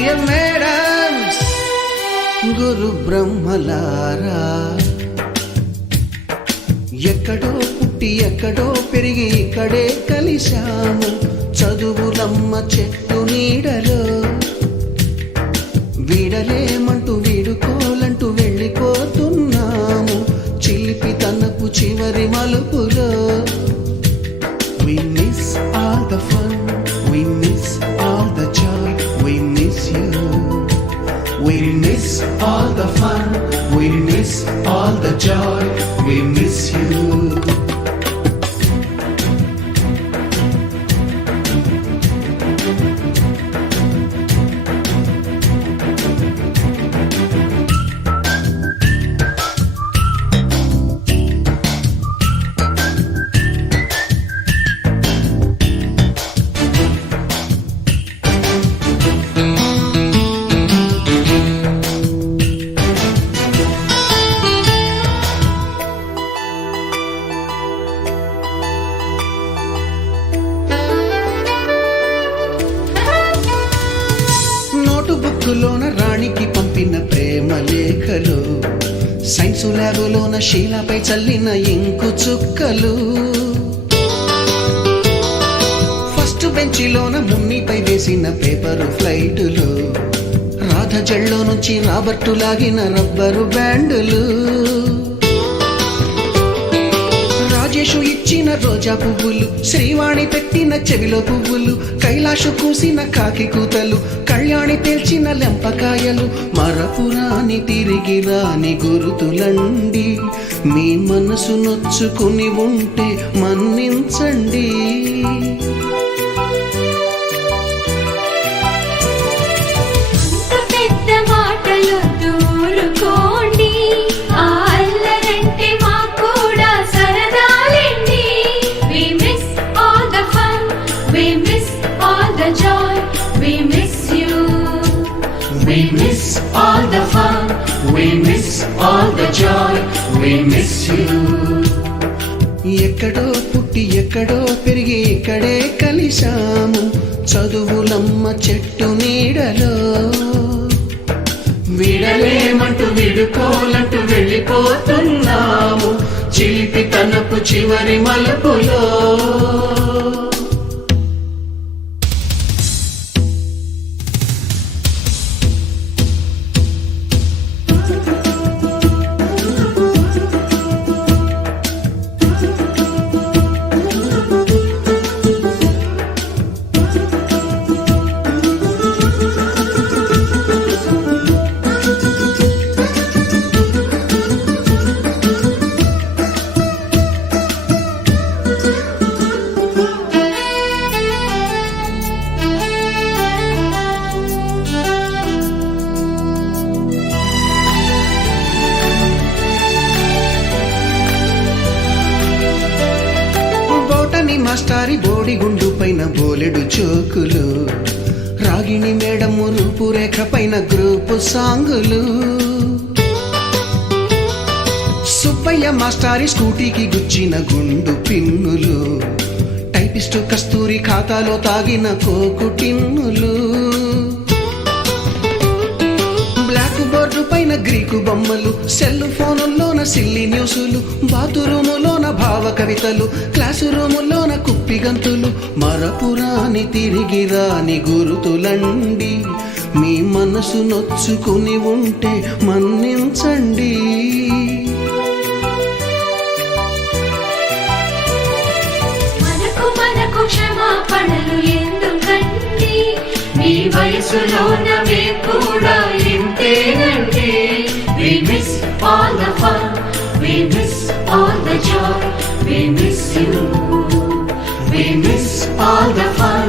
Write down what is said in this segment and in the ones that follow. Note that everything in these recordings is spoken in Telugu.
డియర్ మేడమ్స్, గురు బ్రహ్మలారా, ఎక్కడో పుట్టి ఎక్కడో పెరిగి ఇక్కడే కలిశాము చదువులమ్మ చెట్టు నీడలో. వీడలేమంటూ వీడుకోలంటూ వెళ్ళిపోతున్నాము చిలిపి తనపు చివరి మలుపులో. We miss all the fun, we miss all the joy, we miss you. We miss all the fun, we miss all the joy, we miss you. బుక్కులోన రాణికి పంపిన ప్రేమ లేఖలు, సైన్సు ల్యాబులోన శీలపై చల్లిన ఇంకు చుక్కలు, ఫస్ట్ బెంచిలోన మున్నిపై వేసిన పేపరు ఫ్లైటులు, రాధ జల్లో నుంచి రాబర్టు లాగిన రబ్బరు బ్యాండులు, రాజేషు ఇచ్చిన రోజా పువ్వులు, శ్రీవాణి పెట్టిన చెవిలో పువ్వులు, కైలాషు కూసిన కాకి కూతలు, కళ్యాణి పేల్చిన లెంపకాయలు, మరపురాని తిరిగి రాని గురుతులండి. మీ మనసు నొచ్చుకుని ఉంటే మన్నించండి. We miss all the fun, we miss all the joy, we miss you. ఎక్కడో పుట్టి ఎక్కడో పెరిగి ఇక్కడే కలిశాము చదువులమ్మ చెట్టు నీడలో. వీడలేమంటూ విడుకోలంటూ వెళ్ళిపోతున్నాము చిలిపి తనపు చివరి మలుపులో. మాస్టారి బోడిగుండు పైన బోలెడు చోకులు, రాగిణి మేడము రూపురేఖ పైన గ్రూపు సాంగులు, సుబ్బయ్య మాస్టారి స్కూటీకి గుచ్చిన గుండు పిన్నులు, టైపిస్టు కస్తూరి ఖాతాలో తాగిన కోకు టిన్నులు, బ్లాక్ బోర్డు పైన గ్రీకు బొమ్మలు, సెల్ ఫోనుల్లోన సిల్లి న్యూసులు, బాతురూములోన భావ కవితలు, క్లాసు రూములోన కుప్పిగంతులు, మరపురాని తిరిగి రాని గురుతులండి. మీ మనసు నొచ్చుకుని ఉంటే మన్నించండి. మనకు క్షమాపణలు ఎందుకండి, మీ వయసులోనవే కూడా ఇంతేనండి. We miss all the fun, we miss all the joy, we miss you. We miss all the fun,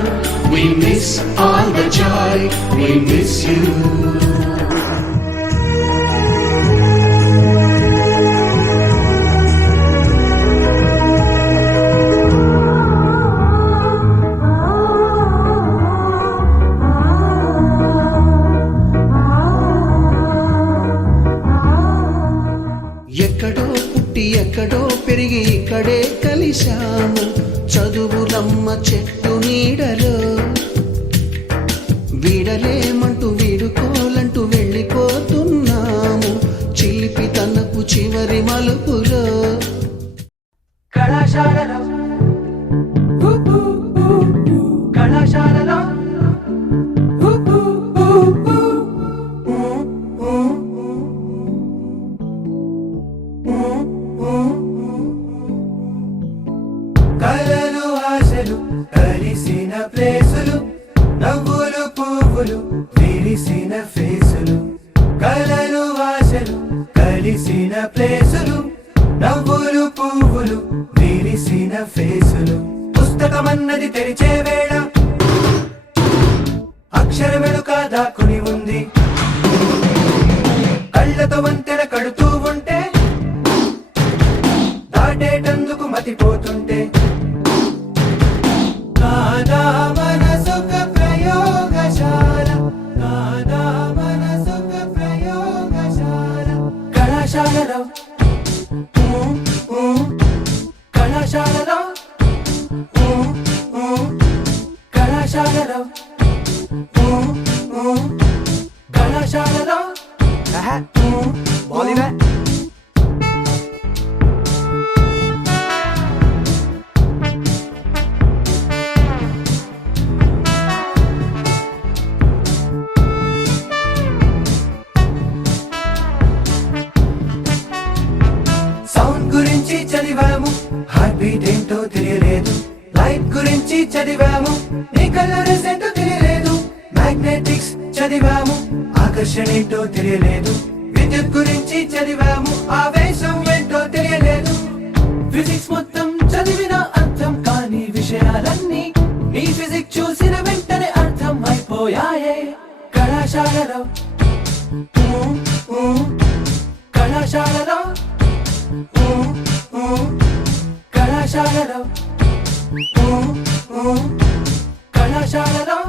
we miss all the joy, we miss you. ఎక్కడో పుట్టి ఎక్కడో పెరిగి ఇక్కడే కలిశాము చదువులమ్మ చెట్టు నీడలో. వీడలేమంటూ వేడుకోలంటూ వెళ్ళిపోతున్నాము చిలిపి తనకు చివరి మలుపులో కళాశాలలో కళాశాలలో కలలు ఆశలు కలిసిన ప్లేసులు నవ్వులు పువ్వులు విరిసిన ఫేసులు కలలు ఆశలు కలిసిన ప్లేసులు నవ్వులు పువ్వులు విరిసిన ఫేసులు పుస్తకమన్నది తెరిచే వేళ అక్షరమెలుక దాక్కుని ఉంది కళ్ళతో వంతెన కడుతూ ఉంటే దాటేటందుకు మతిపోతుంటే కాదా మనసుక ప్రయోగశాల కాదా మనసుక ప్రయోగశాల కళాశాలలో కళాశాలలో కళాశాలలో కళాశాలలో బాలీవే సౌండ్ గురించి చదివాము హార్ట్ బీట్ ఏంటో తెలియలేదు లైట్ గురించి చదివాము నీ కలర్స్ ఏంటో తెలియలేదు మ్యాగ్నెటిక్స్ చదివాము ఆకర్షణ ఏంటో తెలియలేదు విద్యుత్ గురించి చదివాము ఆవేశం ఏంటో తెలియలేదు ఫిజిక్స్ మొత్తం చదివిన అర్థం కాని విషయాలన్నీ నీ ఫిజిక్స్ చూసిన వెంటనే అర్థం అయిపోయాయే కళాశాలలో కళాశాలలో కళాశాలలో కళాశాలలో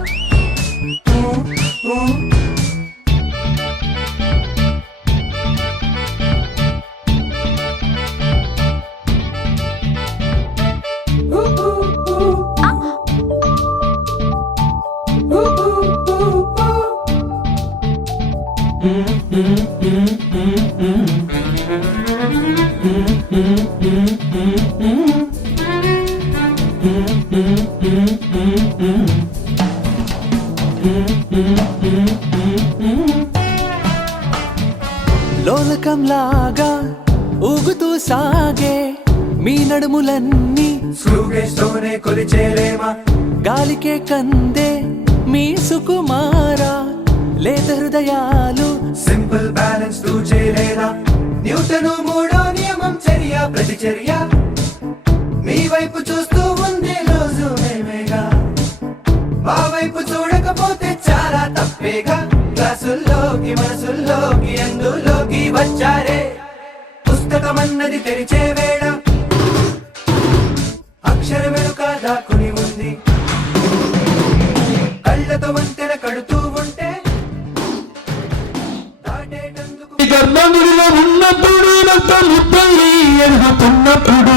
లోలకంలాగా ఊగుతూ సాగే మీ నడుములన్నీ స్క్రూగేస్తోనే కొలిచేలేమా గాలికే కందే మీ సుకుమారా లేత హృదయాలు సింపుల్ బ్యాలెన్స్ తూచేలేదా న్యూటను మూడో నియమం చర్య ప్రతిచర్య మీ వైపు చూస్తూ ఉండే రోజు మేమేగా మా వైపు చూడకపోతే చాలా తప్పేగా క్లాసుల్లోకి మనసుల్లోకి అందులోకి వచ్చారే పుస్తకమన్నది తెరిచే వేళ అక్షరమెలుక దాక్కుని ఉంది కళ్ళతో వంతెన కడుతూ ఉంటే దాటేటందుకు గర్భగుడిలో ఉన్నప్పుడు రక్త ముద్దలి ఎరుగుతున్నప్పుడు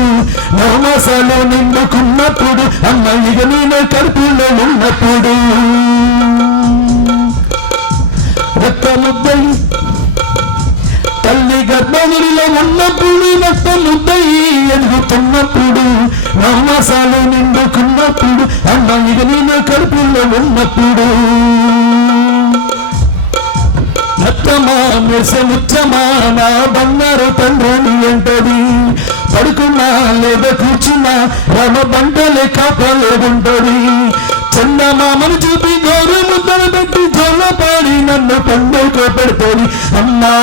నవమాసాలు నిండుకున్నప్పుడు అమ్మ ఇక నేను కడుపులో ఉన్నప్పుడు రక్త ముద్దలి తల్లి గర్భగుడిలో ఉన్నప్పుడు రక్త ముద్దలి ఎరుగుతున్నప్పుడు నవమాసాలు నిండుకున్నప్పుడు అమ్మ ఇక నేను కడుపులో ఉన్నప్పుడు నత్తమా మెసే ముచ్చమా నా బంగారు తండ్రిని ఎంటది పడుకున్నా లేదా కూర్చున్నా రమ బంటలే కాపలేదుంటది చందమామను చూపి గౌరవ ముద్దలు పెట్టి జొల్లపాడి నన్ను పండుగ పెడుతుంది అమ్మా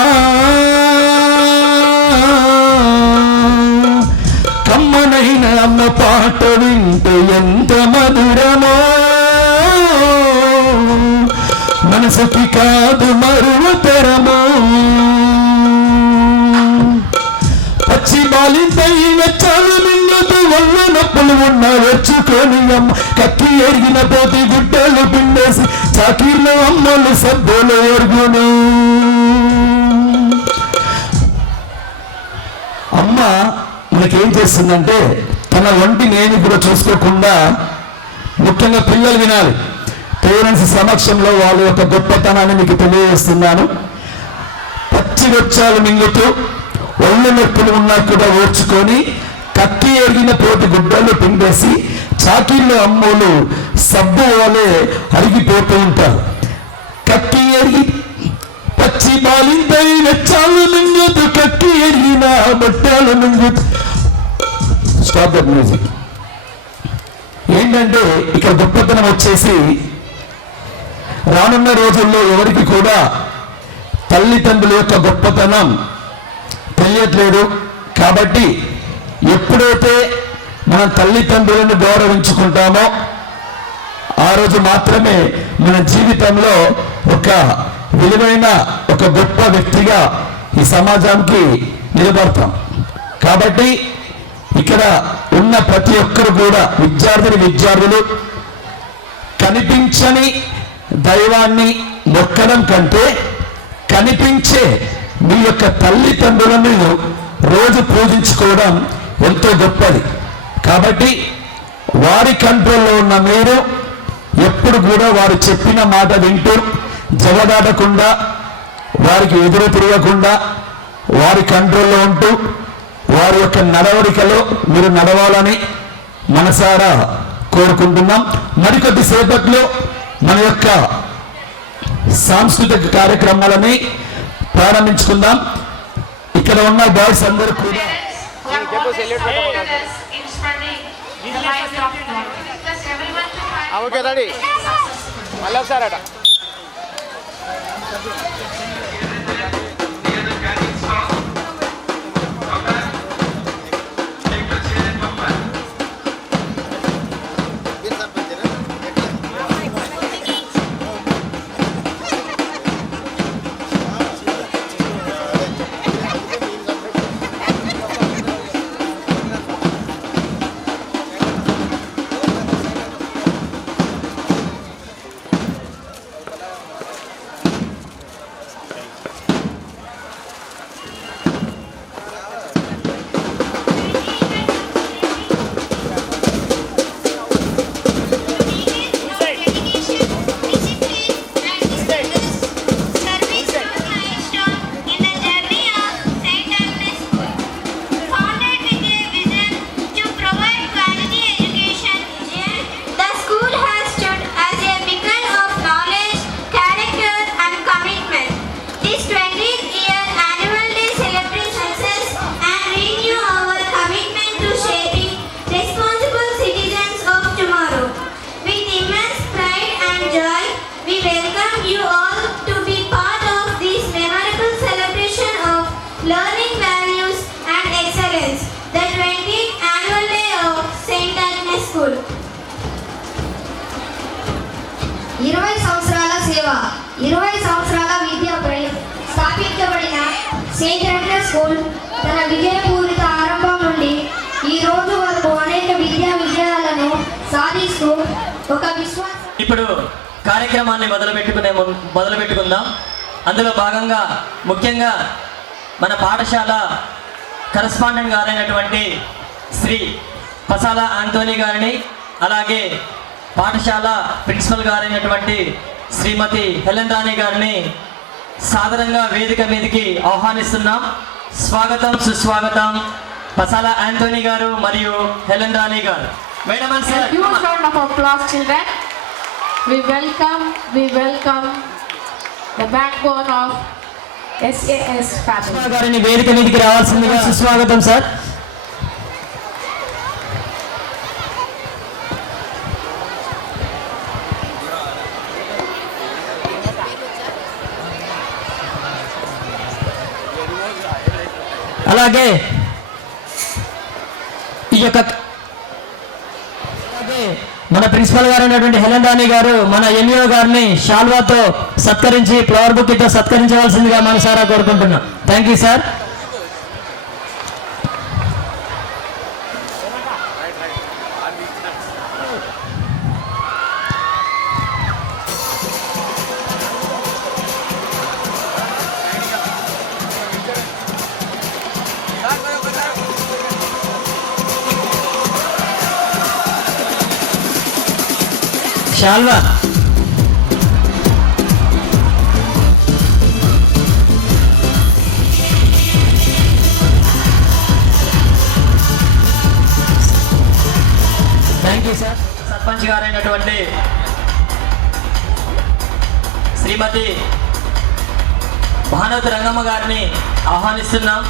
కమ్మనైన అమ్మ పాట వింటే ఎంత మధురమో మనసుకి కాదు మరువతరము పచ్చి బాలింతై వెచ్చాలు నిన్నదు వల్ల నొప్పులు ఉన్న వచ్చుకొని అమ్మ కక్కి ఎరిగిన పోతి గుడ్డలు పిండేసి చాకీర్లు అమ్మలు సబ్బులు ఎరుగును అమ్మ మనకేం చేస్తుందంటే తన ఒంటి నేను కూడా చూసుకోకుండా ముఖ్యంగా పిల్లలు వినాలి పేరెంట్స్ సమక్షంలో వాళ్ళ యొక్క గొప్పతనాన్ని మీకు తెలియజేస్తున్నాను. పచ్చి వచ్చాలు మింగుతూ ఒళ్ళు నొప్పులు ఉన్నా కూడా ఓర్చుకొని కత్తి ఎరిగిన పోటీ గుడ్డలు పిండేసి చాకీళ్ళు అమ్మోలు సబ్బు వాళ్ళే అరిగిపోతూ ఉంటారు. కత్తి ఎరిగి పచ్చి బాలింతై వెచ్చాలు మింగుతూ కత్తి ఎరిగిన బట్టాలు మింగుతూ. Stop that music. ఏంటంటే ఇక్కడ గొప్పతనం వచ్చేసి రానున్న రోజుల్లో ఎవరికి కూడా తల్లిదండ్రుల యొక్క గొప్పతనం తెలియట్లేదు. కాబట్టి ఎప్పుడైతే మన తల్లిదండ్రులను గౌరవించుకుంటామో ఆ రోజు మాత్రమే మన జీవితంలో ఒక విలువైన ఒక గొప్ప వ్యక్తిగా ఈ సమాజానికి నిలబడతాం. కాబట్టి ఇక్కడ ఉన్న ప్రతి ఒక్కరు కూడా విద్యార్థులు కనిపించని దైవాన్ని మొక్కడం కంటే కనిపించే మీ యొక్క తల్లిదండ్రులను రోజు పూజించుకోవడం ఎంతో గొప్పది. కాబట్టి వారి కంట్రోల్లో ఉన్న మీరు ఎప్పుడు కూడా వారు చెప్పిన మాట వింటూ జవదాటకుండా వారికి ఎదురు తిరగకుండా వారి కంట్రోల్లో ఉంటూ వారి యొక్క నడవడికలో మీరు నడవాలని మనసారా కోరుకుంటున్నాం. మరికొద్ది సేపట్లో మన యొక్క సాంస్కృతిక కార్యక్రమాలని ప్రారంభించుకుందాం. ఇక్కడ ఉన్న బాయ్స్ అందరూ కూడా ఓకే రెడీ మళ్ళీ ఒకసారట. సెయింట్ ఆగ్నెస్ స్కూల్ తన విజయపూరిత ఆరంభం నుండి ఈ రోజు వరకు అనేక విజయాలను సాధిస్తూ ఒక విశ్వాస. ఇప్పుడు కార్యక్రమాన్ని మొదలు పెట్టుకుందాం. అందులో భాగంగా ముఖ్యంగా మన పాఠశాల కరస్పాండెంట్ గారైనటువంటి శ్రీ పసాల ఆంటోనీ గారిని, అలాగే పాఠశాల ప్రిన్సిపల్ గారైనటువంటి శ్రీమతి హెలెన్ రాణి గారిని సాదరంగా వేదిక మీదకి ఆహ్వానిస్తున్నాం. స్వాగతం, సుస్వాగతం పసాల ఆంటోనీ గారు మరియు హెలెన్ రాణి గారు. Madam and sir, huge round of applause, children. We welcome the backbone of SAS family. గారిని వేదిక మీదకి రావాల్సిందిగా సుస్వాగతం సార్. అలాగే ఈ యొక్క మన ప్రిన్సిపల్ గారు అయినటువంటి హెలెన్ రాణి గారు మన ఎంఈఓ గారిని షాల్వాతో సత్కరించి ఫ్లవర్ బుక్తో సత్కరించవలసిందిగా మనసారా కోరుకుంటున్నాం. Thank you sir. శాల్వా యూ సార్. సర్పంచ్ గారైనటువంటి శ్రీమతి భానువతి రంగమ్మ గారిని ఆహ్వానిస్తున్నాం.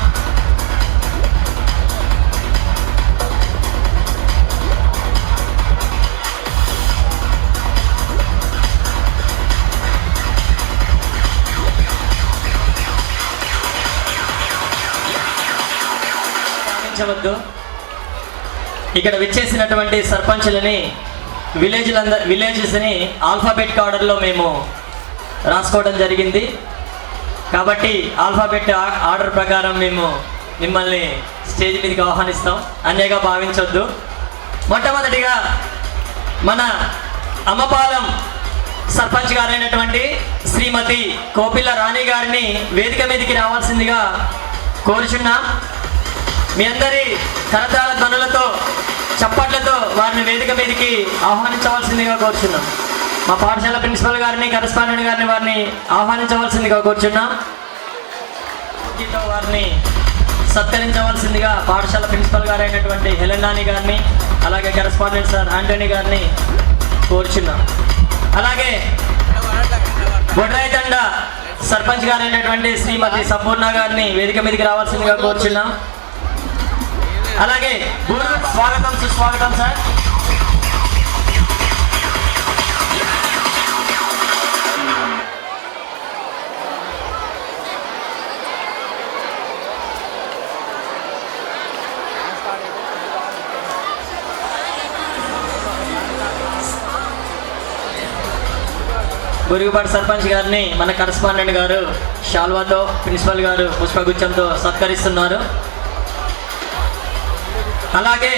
ఇక్కడ విచ్చేసినటువంటి సర్పంచులని విలేజెస్ని ఆల్ఫాబెట్ ఆర్డర్లో మేము రాసుకోవడం జరిగింది. కాబట్టి ఆల్ఫాబెట్ ఆర్డర్ ప్రకారం మేము మిమ్మల్ని స్టేజ్ మీదకి ఆహ్వానిస్తాం. అన్యగా భావించొద్దు. మొట్టమొదటిగా మన అమ్మపాలెం సర్పంచ్ గారైనటువంటి శ్రీమతి కోపిల్ల రాణి గారిని వేదిక మీదకి రావాల్సిందిగా కోరుచున్నాం. మీ అందరి కరతాళ ధ్వనులతో చప్పట్లతో వారిని వేదిక మీదకి ఆహ్వానించవలసిందిగా కోరుచున్నాం. మా పాఠశాల ప్రిన్సిపల్ గారిని కరెస్పాండెంట్ గారిని వారిని ఆహ్వానించవలసిందిగా కోరుచున్నాం. వారిని సత్కరించవలసిందిగా పాఠశాల ప్రిన్సిపల్ గారు అయినటువంటి హెలెనాని గారిని అలాగే కరెస్పాండెంట్ సార్ ఆంటోనీ గారిని కోరుచున్నాం. అలాగే బొడ్రాయితండ సర్పంచ్ గారు అయినటువంటి శ్రీమతి సంపూర్ణ గారిని వేదిక మీదకి రావాల్సిందిగా కోరుచున్నాం. అలాగే స్వాగతం సుస్వాగతం సార్. బురుగుపాటి సర్పంచ్ గారిని మన కరెస్పాండెంట్ గారు షాల్వాతో ప్రిన్సిపల్ గారు పుష్పగుచ్చంతో సత్కరిస్తున్నారు. అలాగే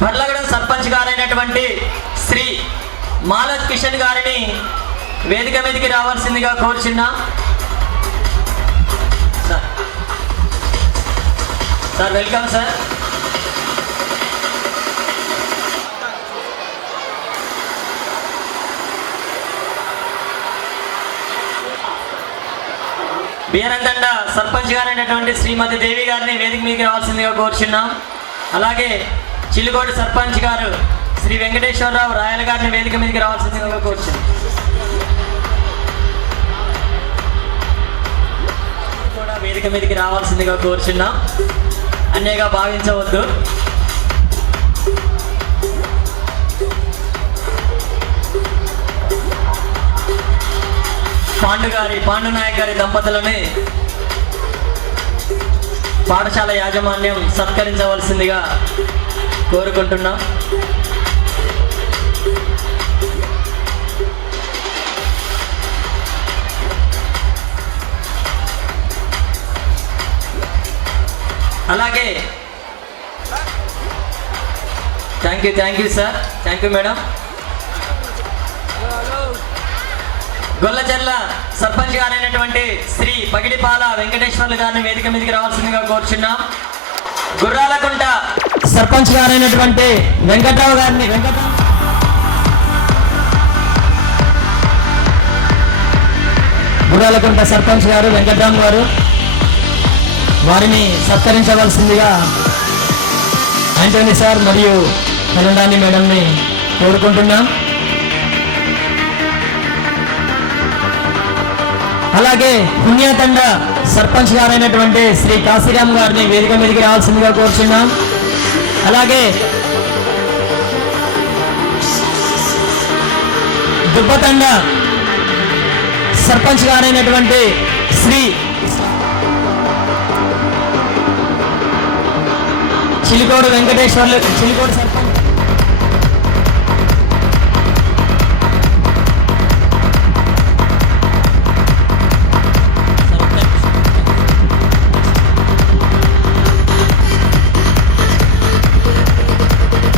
పర్లగూడెం సర్పంచ్ గారైనటువంటి శ్రీ మాలత్ కిషన్ గారిని వేదిక మీదకి రావాల్సిందిగా కోరుచున్నాం. Sir welcome sir. Biramthanda sarpanch గారైనటువంటి శ్రీమతి దేవి గారిని వేదిక మీదకి రావాల్సిందిగా కోరుచున్నాం. అలాగే చిలుకోటి సర్పంచ్ గారు శ్రీ వెంకటేశ్వరరావు రాయల గారిని వేదిక మీదకి రావాల్సిందిగా కోరుచున్నాం. కూడా వేదిక మీదకి రావాల్సిందిగా కోరుచున్నాం. అన్యగా భావించవద్దు. పాండునాయక్ గారి దంపతులని పాఠశాల యాజమాన్యం సత్కరించవలసిందిగా కోరుకుంటున్నాం. అలాగే thank you sir. Thank you madam. Gollacherla sarpanch గారైనటువంటి శ్రీ పగిడిపాల వెంకటేశ్వర్లు గారిని వేదిక మీదకి రావాల్సిందిగా కోరుచున్నాం. గుర్రాలకుంట సర్పంచ్ గారైనటువంటి వెంకట్రావు గారిని గుర్రాలకుంట సర్పంచ్ గారు వెంకట్రావు గారు వారిని సత్కరించవలసిందిగా ఆంటోనీ సార్ మరియు హెలెనాని మేడంని కోరుకుంటున్నాం. అలాగే పుణ్యతండ సర్పంచ్ గారైనటువంటి శ్రీ కాశీరామ్ గారిని వేదిక మీదకి రావాల్సిందిగా కోరుచున్నాం. అలాగే దుబ్బతండ సర్పంచ్ గారైనటువంటి శ్రీ చిలికోడు వెంకటేశ్వర్లు చిలికోడు సర్పంచ్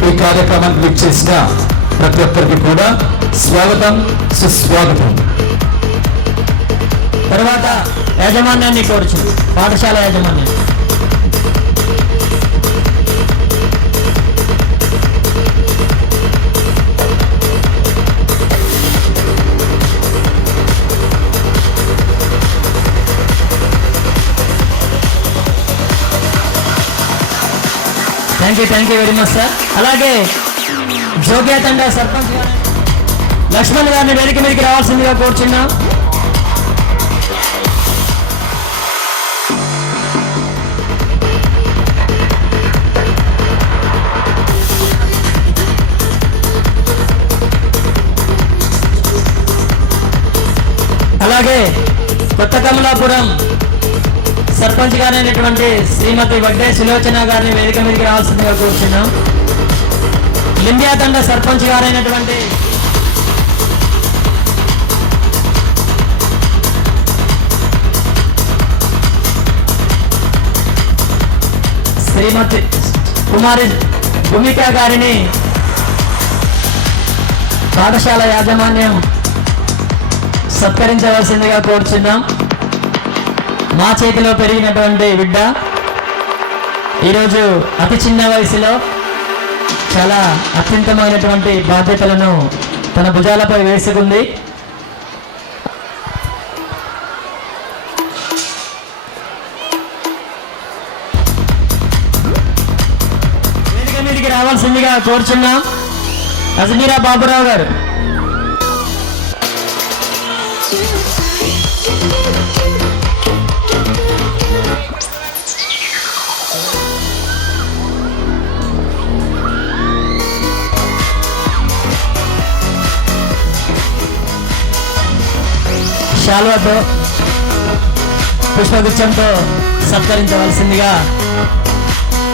ఈ కార్యక్రమానికి విచ్చేసిన ప్రతి ఒక్కరికి కూడా స్వాగతం సుస్వాగతం. తర్వాత యాజమాన్యాన్ని కోరుచు పాఠశాల యాజమాన్యం. Thank you very much sir. అలాగే జోగ్యాతండ సర్పంచ్ గారు లక్ష్మణ్ గారిని వేదిక మీదకి రావాల్సిందిగా కోరుచున్నాం. అలాగే కొత్త కమలాపురం సర్పంచ్ గారైనటువంటి శ్రీమతి వడ్డే సులోచన గారిని వేదిక మీదకి రావాల్సిందిగా కూర్చున్నాం. లింబ్యాతండ సర్పంచ్ గారైనటువంటి శ్రీమతి కుమారి భూమిక గారిని పాఠశాల యాజమాన్యం సత్కరించవలసిందిగా కోరుచున్నాం. మా చేతిలో పెరిగినటువంటి బిడ్డ ఈరోజు అతి చిన్న వయసులో చాలా అత్యంతమైనటువంటి బాధ్యతలను తన భుజాలపై వేసుకుంది. వేదిక మీదకి రావాల్సిందిగా కోరుచున్నాం. అజ్మీరా బాబురావు గారు. శాల్వాతో పుష్పగుచ్చంతో సత్కరించవలసిందిగా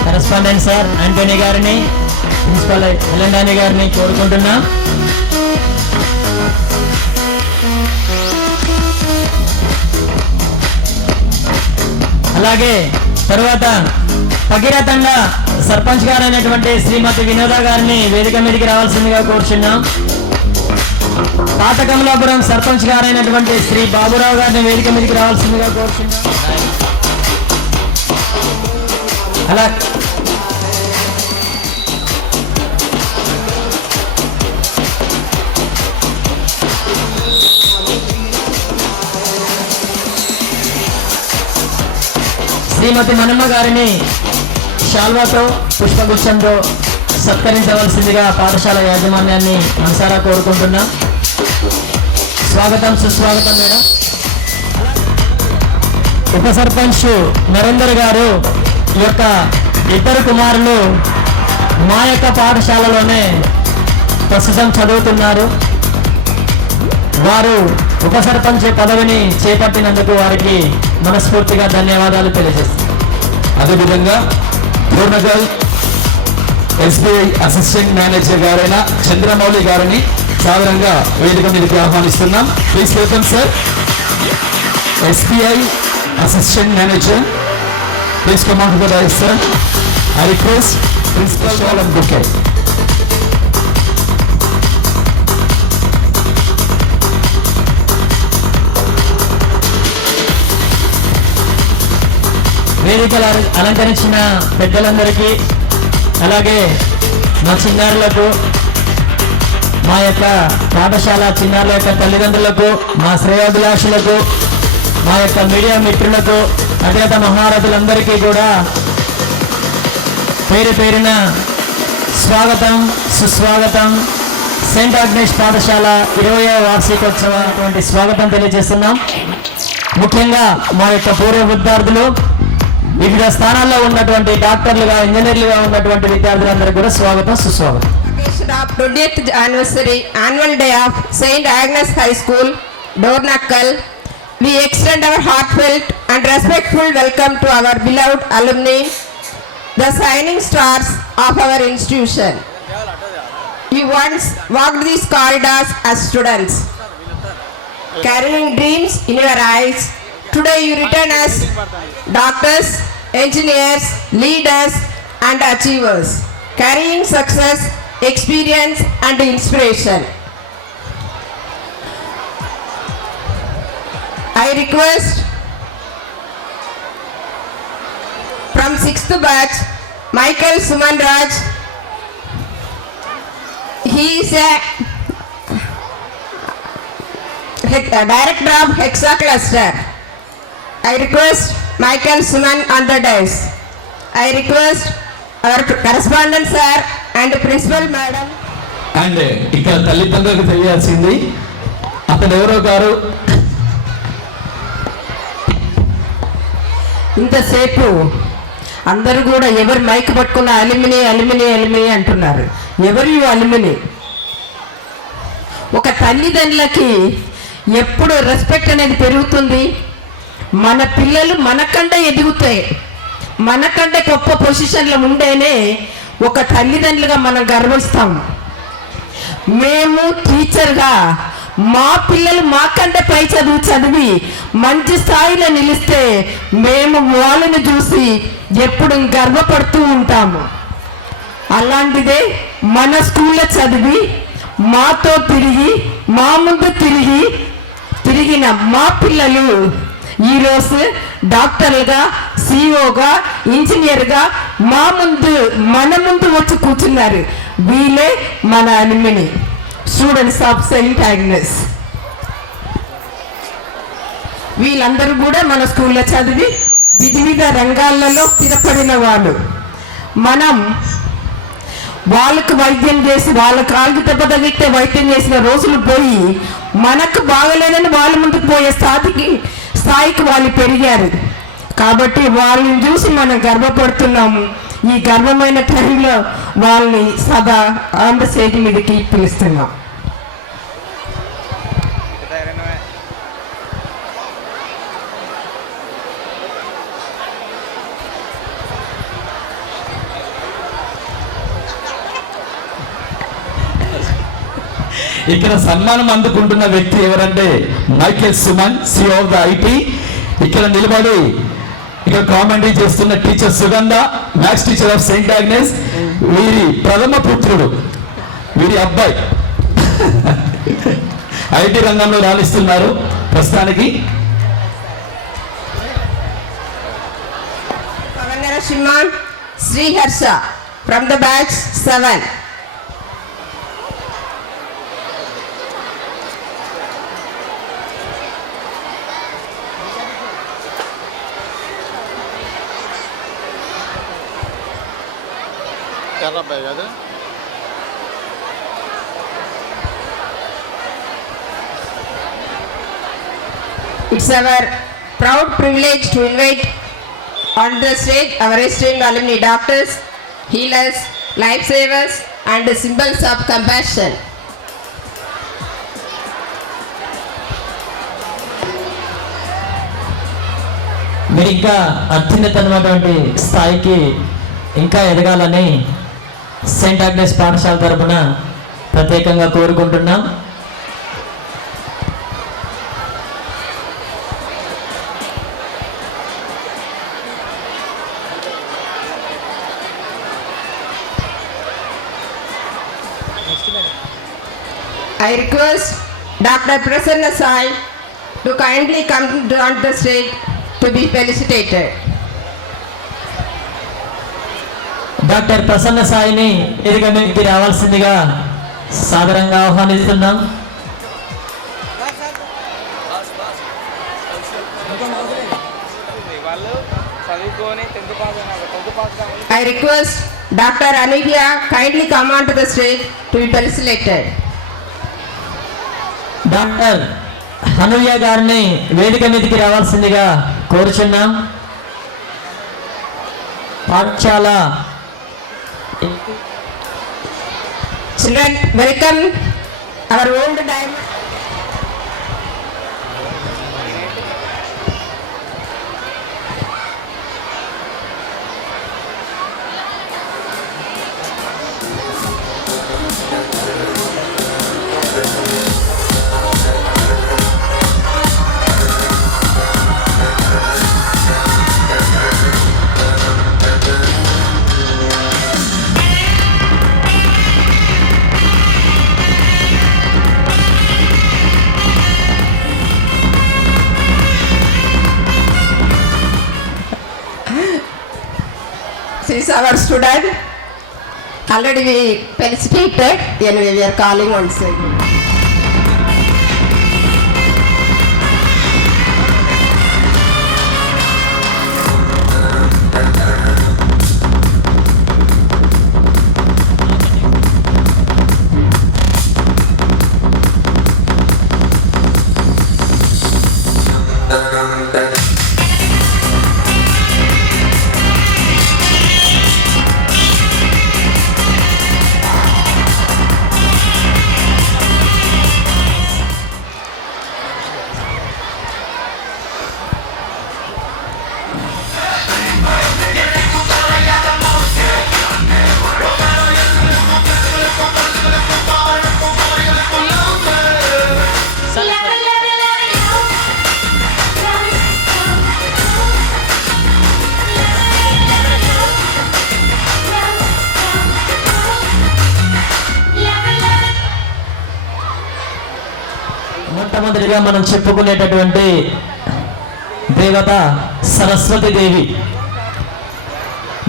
కరెస్పాండెంట్ సార్ ఆంటోనీ గారిని, ప్రిన్సిపల్ ఎలండాని గారిని కోరుకుంటున్నాం. అలాగే తరువాత పగిరతండ సర్పంచ్ గారైనటువంటి శ్రీమతి వినోద గారిని వేదిక మీదకి రావాల్సిందిగా కోరుచున్నాం. పాత కమలాపురం సర్పంచ్ గారైనటువంటి శ్రీ బాబురావు గారిని వేదిక మీదకి రావాల్సిందిగా కోరుచున్నాం. అలా శ్రీమతి మనమ్మ గారిని శాల్వాతో పుష్పగుచ్చంతో సత్కరించవలసిందిగా పాఠశాల యాజమాన్యాన్ని మనసారా కోరుకుంటున్నాం. స్వాగతం, సుస్వాగతం మేడం. ఉప సర్పంచ్ నరేందర్ గారు ఈ యొక్క ఇద్దరు కుమారులు మా యొక్క పాఠశాలలోనే ప్రస్తుతం చదువుతున్నారు. వారు ఉప సర్పంచ్ పదవిని చేపట్టినందుకు వారికి మనస్ఫూర్తిగా ధన్యవాదాలు తెలియజేస్తారు. అదేవిధంగా పూర్ణగల్ ఎస్బీఐ అసిస్టెంట్ మేనేజర్ గారైన చంద్రమౌళి గారిని సాధారణంగా వేదిక మీదకి ఆహ్వానిస్తున్నాం. Please welcome sir. SBI assistant manager, please come on to the dais sir. I request principal shawl bouquet. వేదికలు అలంకరించిన పెద్దలందరికీ, అలాగే మా చిన్నారులకు, మా యొక్క పాఠశాల చిన్నారుల యొక్క తల్లిదండ్రులకు, మా శ్రేయోభిలాషులకు, మా యొక్క మీడియా మిత్రులకు, అధినేత మహారథులందరికీ కూడా పేరు పేరున స్వాగతం, సుస్వాగతం. సెయింట్ ఆగ్నేష్ పాఠశాల 20వ వార్షికోత్సవానికి స్వాగతం తెలియజేస్తున్నాం. ముఖ్యంగా మా యొక్క పూర్వ విద్యార్థులు, వివిధ స్థానాల్లో ఉన్నటువంటి డాక్టర్లుగా, ఇంజనీర్లుగా ఉన్నటువంటి విద్యార్థులందరికీ కూడా స్వాగతం, సుస్వాగతం. 20th anniversary annual day of St. Agnes High School, Dornakkal, we extend our heartfelt and respectful welcome to our beloved alumni, the shining stars of our institution. You once walked these corridors as students, carrying dreams in your eyes. Today you return as doctors, engineers, leaders and achievers, carrying success, experience and inspiration. I request from 6th batch Michael Suman Raj. He is a director of Hexa Cluster. I request Michael Suman on the dais. I request our correspondent sir and Principal Madam. And ఇక్కడ తల్లిదండ్రులకు తెలియాల్సింది అతను ఎవరో గారు. ఇంతసేపు అందరూ కూడా ఎవరు మైక్ పట్టుకున్న అల్యూమిని అల్యూమిని అల్యూమిని అంటున్నారు. ఎవరు అల్యూమిని? ఒక తల్లిదండ్రులకి ఎప్పుడు రెస్పెక్ట్ అనేది పెరుగుతుంది. మన పిల్లలు మనకంటే ఎదుగుతాయి, మనకంటే గొప్ప పొజిషన్లో ఉండేనే ఒక తల్లిదండ్రులుగా మనం గర్విస్తాం. మేము టీచర్గా మా పిల్లలు మాకంటే పై చదువు చదివి మంచి స్థాయిలో నిలిస్తే మేము వాళ్ళని చూసి ఎప్పుడు గర్వపడుతూ ఉంటాము. అలాంటిదే మన స్కూల్లో చదివి మాతో తిరిగి మా ముందు తిరిగిన మా పిల్లలు ఈరోజు డాక్టర్లుగా, సిఓగా, ఇంజనీర్గా మన ముందు వచ్చి కూర్చున్నారు. వీళ్ళే మన alumni, students of Saint Agnes. వీళ్ళందరూ కూడా మన స్కూల్లో చదివి వివిధ రంగాలలో స్థిరపడిన వాళ్ళు. మనం వాళ్ళకు వైద్యం చేసి వాళ్ళ కాళ్ళకి దెబ్బ తగిలితే వైద్యం చేసిన రోజులు పోయి మనకు బాగలేదని వాళ్ళ ముందుకు పోయే స్థాయికి వాళ్ళు పెరిగారు. కాబట్టి వాళ్ళని చూసి మనం గర్వపడుతున్నాము. ఈ గర్వమైన టైంలో వాళ్ళని సదా ఆంధ్ర స్టేజ్ మీదకి పిలుస్తున్నాం. ఇక్కడ సన్మానం అందుకుంటున్న వ్యక్తి ఎవరంటే Michael Suman, CO of the IT. ఇక్కడ నిలబడి ఇక్కడ కామెంటరీ చేస్తున్న teacher Sugandha, maths teacher of Saint Agnes. వీరి ప్రథమ పుత్రుడు, వీరి అబ్బాయి ఐటీ రంగంలో రాణిస్తున్నారు ప్రస్తుతానికి. Shimon Sri Harsha from the batch 7. It's our proud privilege to invite on the stage our esteemed alumni doctors, healers, lifesavers and symbols of compassion. మీరు ఇంకా అత్యున్నతమైనటువంటి స్థాయికి ఇంకా ఎదగాలని సెయింట్ ఆగ్నెస్ పాఠశాల తరపున ప్రత్యేకంగా కోరుకుంటున్నాం. I request Dr. Prasanna Sai to kindly come on the stage to be felicitated. Doctor Prasanna సాయిని ఎదురుగా మీదకి రావాల్సిందిగా సాదరంగా ఆహ్వానిస్తున్నాం. I request Dr. Anivya kindly come on to the stage to be felicitated. Doctor Hanuya గారిని వేదిక మీదకి రావాల్సిందిగా కోరుచున్నాం. పాఠశాల Children, welcome our old diamond. Since our student already we felicitated, anyway we are calling once again. మొట్టమొదటిగా మనం చెప్పుకునేటటువంటి దేవత సరస్వతి దేవి.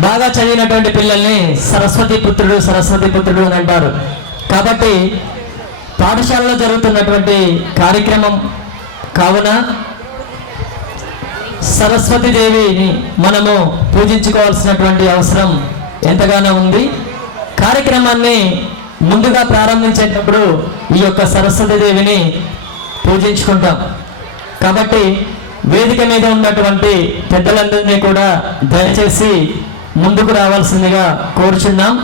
బాగా చదివినటువంటి పిల్లల్ని సరస్వతి పుత్రుడు అని అంటారు. కాబట్టి పాఠశాలలో జరుగుతున్నటువంటి కార్యక్రమం కావున సరస్వతి దేవిని మనము పూజించుకోవాల్సినటువంటి అవసరం ఎంతగానో ఉంది. కార్యక్రమాన్ని ముందుగా ప్రారంభించేటప్పుడు ఈ యొక్క సరస్వతి దేవిని పూజించుకుంటాం. కాబట్టి వేదిక మీద ఉన్నటువంటి పెద్దలందరినీ కూడా దయచేసి ముందుకు రావాల్సిందిగా కోరుచున్నాం.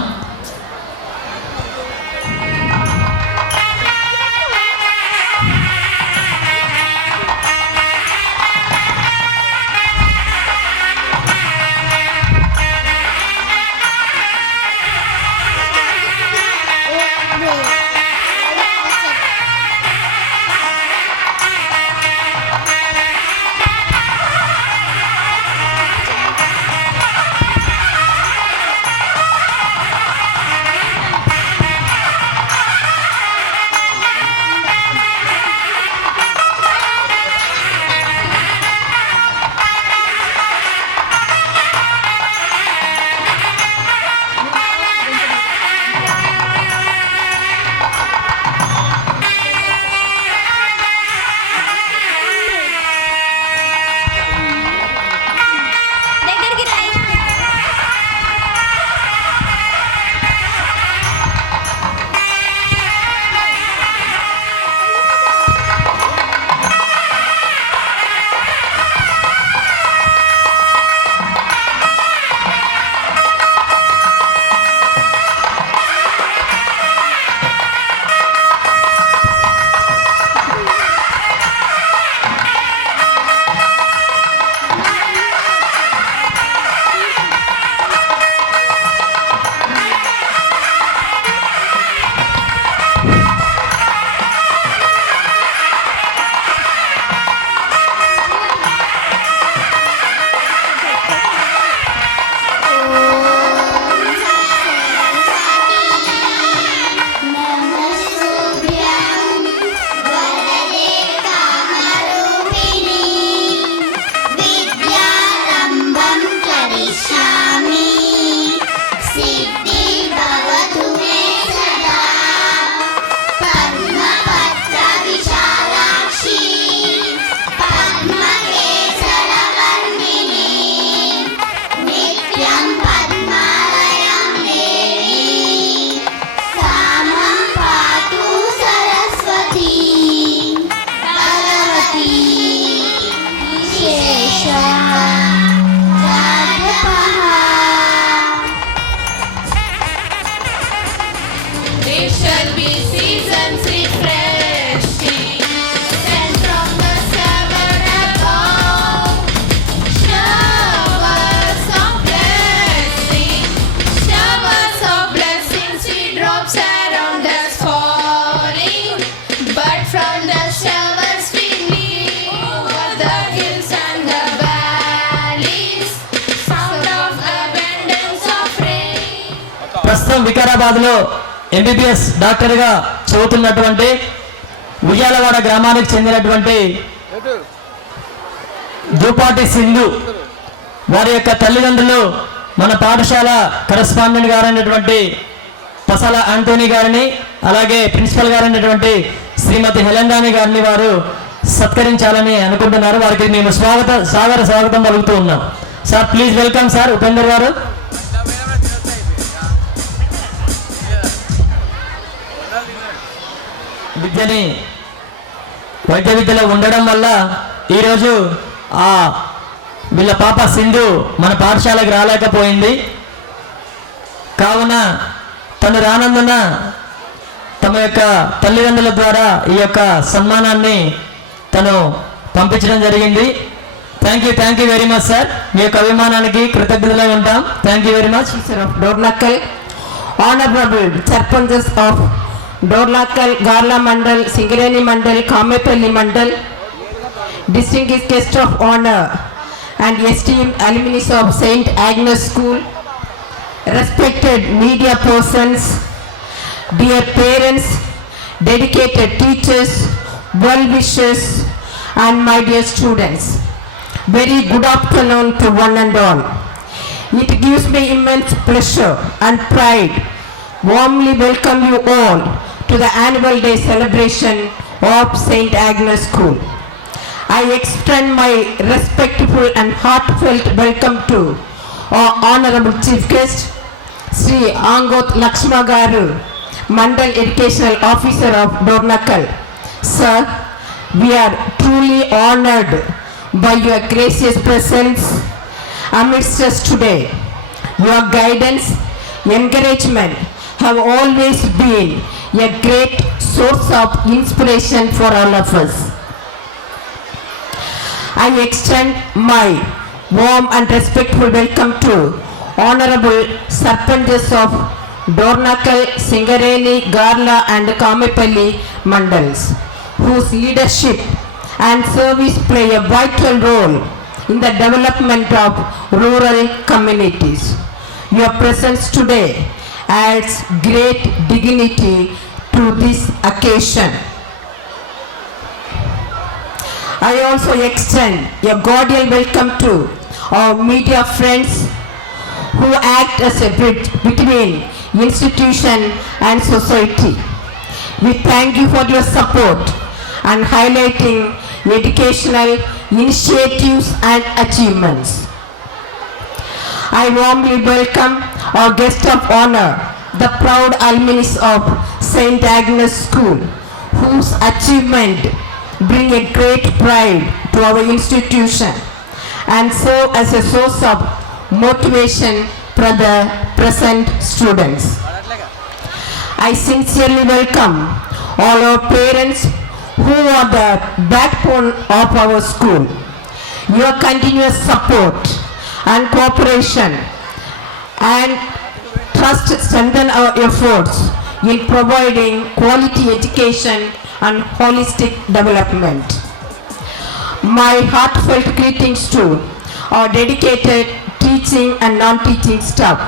ప్రస్తుతం వికారాబాద్లో ఎంబీబీఎస్ డాక్టర్గా చదువుతున్నటువంటి ఉయ్యాలవాడ గ్రామానికి చెందినటువంటి దూపాటి సింధు వారి యొక్క తల్లిదండ్రులు మన పాఠశాల కరెస్పాండెంట్ గారైనటువంటి పసాల ఆంటోనీ గారిని అలాగే ప్రిన్సిపల్ గారైనటువంటి శ్రీమతి హెలెందాని గారిని వారు సత్కరించాలని అనుకుంటున్నారు. వారికి మేము స్వాగతం పలుకుతూ ఉన్నాం. Sir please welcome sir Upender గారు. వైద్య విద్యలో ఉండడం వల్ల ఈరోజు వీళ్ళ పాప సింధు మన పాఠశాలకు రాలేకపోయింది. కావున తను రానందున తమ యొక్క తల్లిదండ్రుల ద్వారా ఈ యొక్క సన్మానాన్ని తను పంపించడం జరిగింది. Thank you very much sir. మీ యొక్క అభిమానానికి కృతజ్ఞతలై ఉంటాం. Thank you very much. Dornakal honourable sarpanches of Dornakal, Garla Mandal, Singareni Mandal, Kamepalli Mandal, distinguished guest of honor and esteemed alumni of St. Agnes School, respected media persons, dear parents, dedicated teachers, well wishes, and my dear students. Very good afternoon to one and all. It gives me immense pleasure and pride warmly welcome you all to the annual day celebration of St. Agnes School. I extend my respectful and heartfelt welcome to our Honorable Chief Guest, Sri Angoth Lakshma Garu, Mandal Educational Officer of Dornakal. Sir, we are truly honored by your gracious presence amidst us today. Your guidance, encouragement have always been a great source of inspiration for all of us. I extend my warm and respectful welcome to Honorable Sarpanches of Dornakal, Singareni, Garla and Kamepalli Mandals, whose leadership and service play a vital role in the development of rural communities. Your presence today adds great dignity to this occasion. I also extend a cordial welcome to our media friends who act as a bridge between institution and society. We thank you for your support and highlighting educational initiatives and achievements. I warmly welcome our guest of honor, the proud alumni of St. Agnes School, whose achievement bring a great pride to our institution and serve as a source of motivation for the present students. I sincerely welcome all our parents who are the backbone of our school. Your continuous support and cooperation and trust strengthen our efforts in providing quality education and holistic development. My heartfelt greetings to our dedicated teaching and non-teaching staff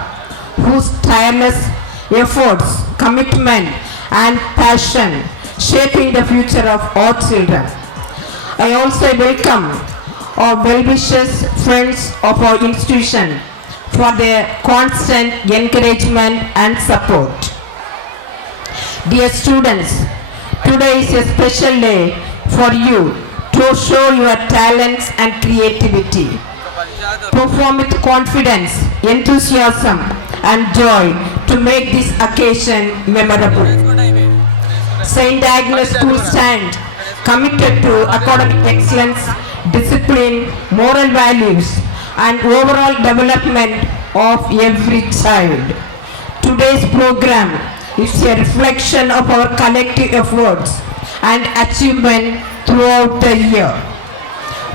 whose tireless efforts, commitment and passion shaping the future of all children. I also welcome our well-wishers, friends of our institution for their constant encouragement and support. Dear students, today is a special day for you to show your talents and creativity. Perform with confidence, enthusiasm and joy to make this occasion memorable. St. Agnes School stands committed to academic excellence, discipline, moral values and overall development of every child. Today's program is a reflection of our collective efforts and achievement throughout the year.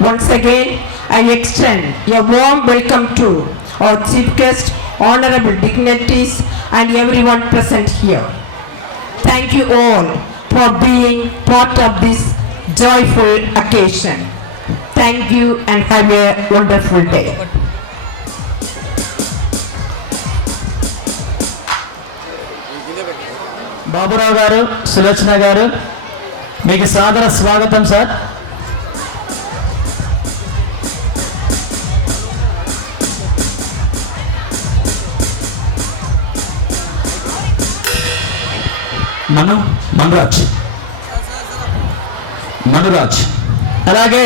Once again, I extend a warm welcome to our chief guest, honorable dignitaries and everyone present here. Thank you all for being part of this joyful occasion. Thank you and have a wonderful day. Baburao గారు, సులోచన గారు, మీకు సాదర స్వాగతం సార్. మనురాజ్ అలాగే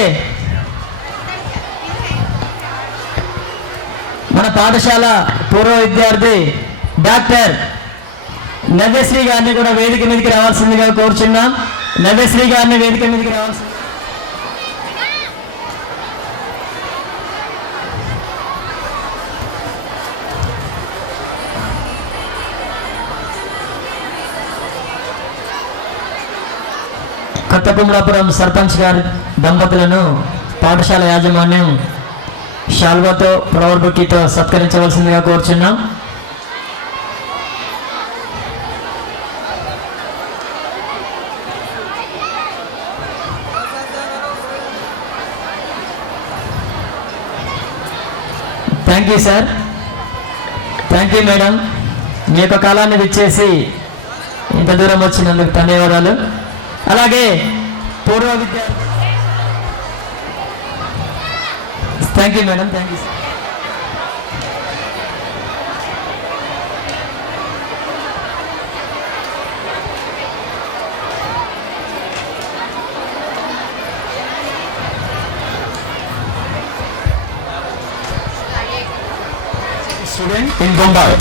మన పాఠశాల పూర్వ విద్యార్థి డాక్టర్ నవ్యశ్రీ గారిని కూడా వేదిక మీదకి రావాల్సిందిగా కోరుచున్నాం. నవ్యశ్రీ గారిని వేదిక మీదకి రావాల్సింది. కొత్తకుమలాపురం సర్పంచ్ గారి దంపతులను పాఠశాల యాజమాన్యం శాల్వాతో ఫ్లవర్ బొకేతో సత్కరించవలసిందిగా కోరుచున్నాం. Thank you sir, thank you madam. మీ యొక్క కాలాన్ని విచ్చేసి ఇంత దూరం వచ్చినందుకు ధన్యవాదాలు. అలాగే పూర్వ విద్యార్థి. Thank you madam, thank you. Student in Bombay.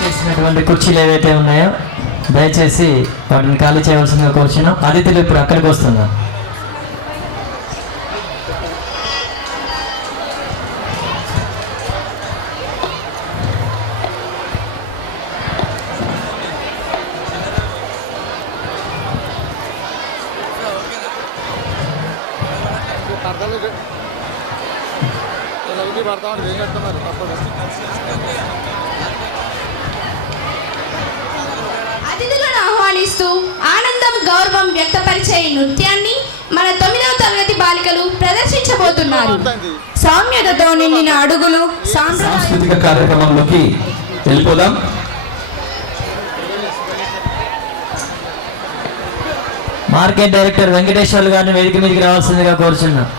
చేసినటువంటి కుర్చీలు ఏవైతే ఉన్నాయో దయచేసి వాటిని ఖాళీ చేయవలసిందిగా కోరుచున్నాం. అతిథులు ఇప్పుడు అక్కడికి వస్తున్నారు. అతిథులను ఆహ్వానిస్తూ ఆనందం గౌరవం వ్యక్తపరిచే ఈ నృత్యాన్ని మన 9వ తరగతి బాలికలు ప్రదర్శించబోతున్నారు. సౌమ్యతతో నిండిన అడుగులు సాంస్కృతిక కార్యక్రమంలోకి వెళ్ళిపోదాం. మార్కెట్ డైరెక్టర్ వెంకటేశ్వర్లు గారిని వేదిక మీదకి రావాల్సిందిగా కోరుచున్నాం.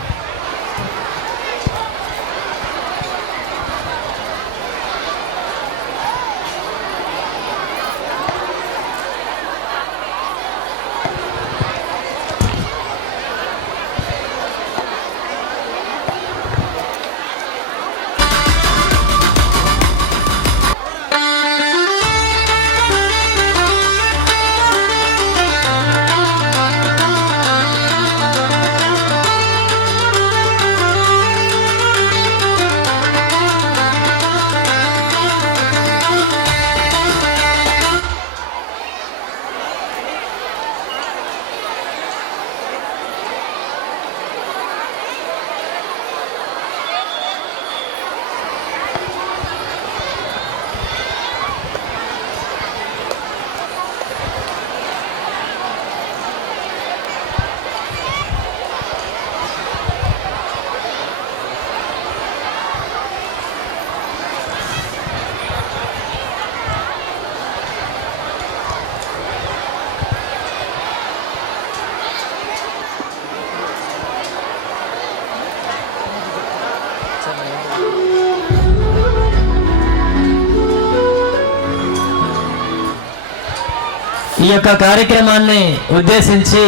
ఈ యొక్క కార్యక్రమాన్ని ఉద్దేశించి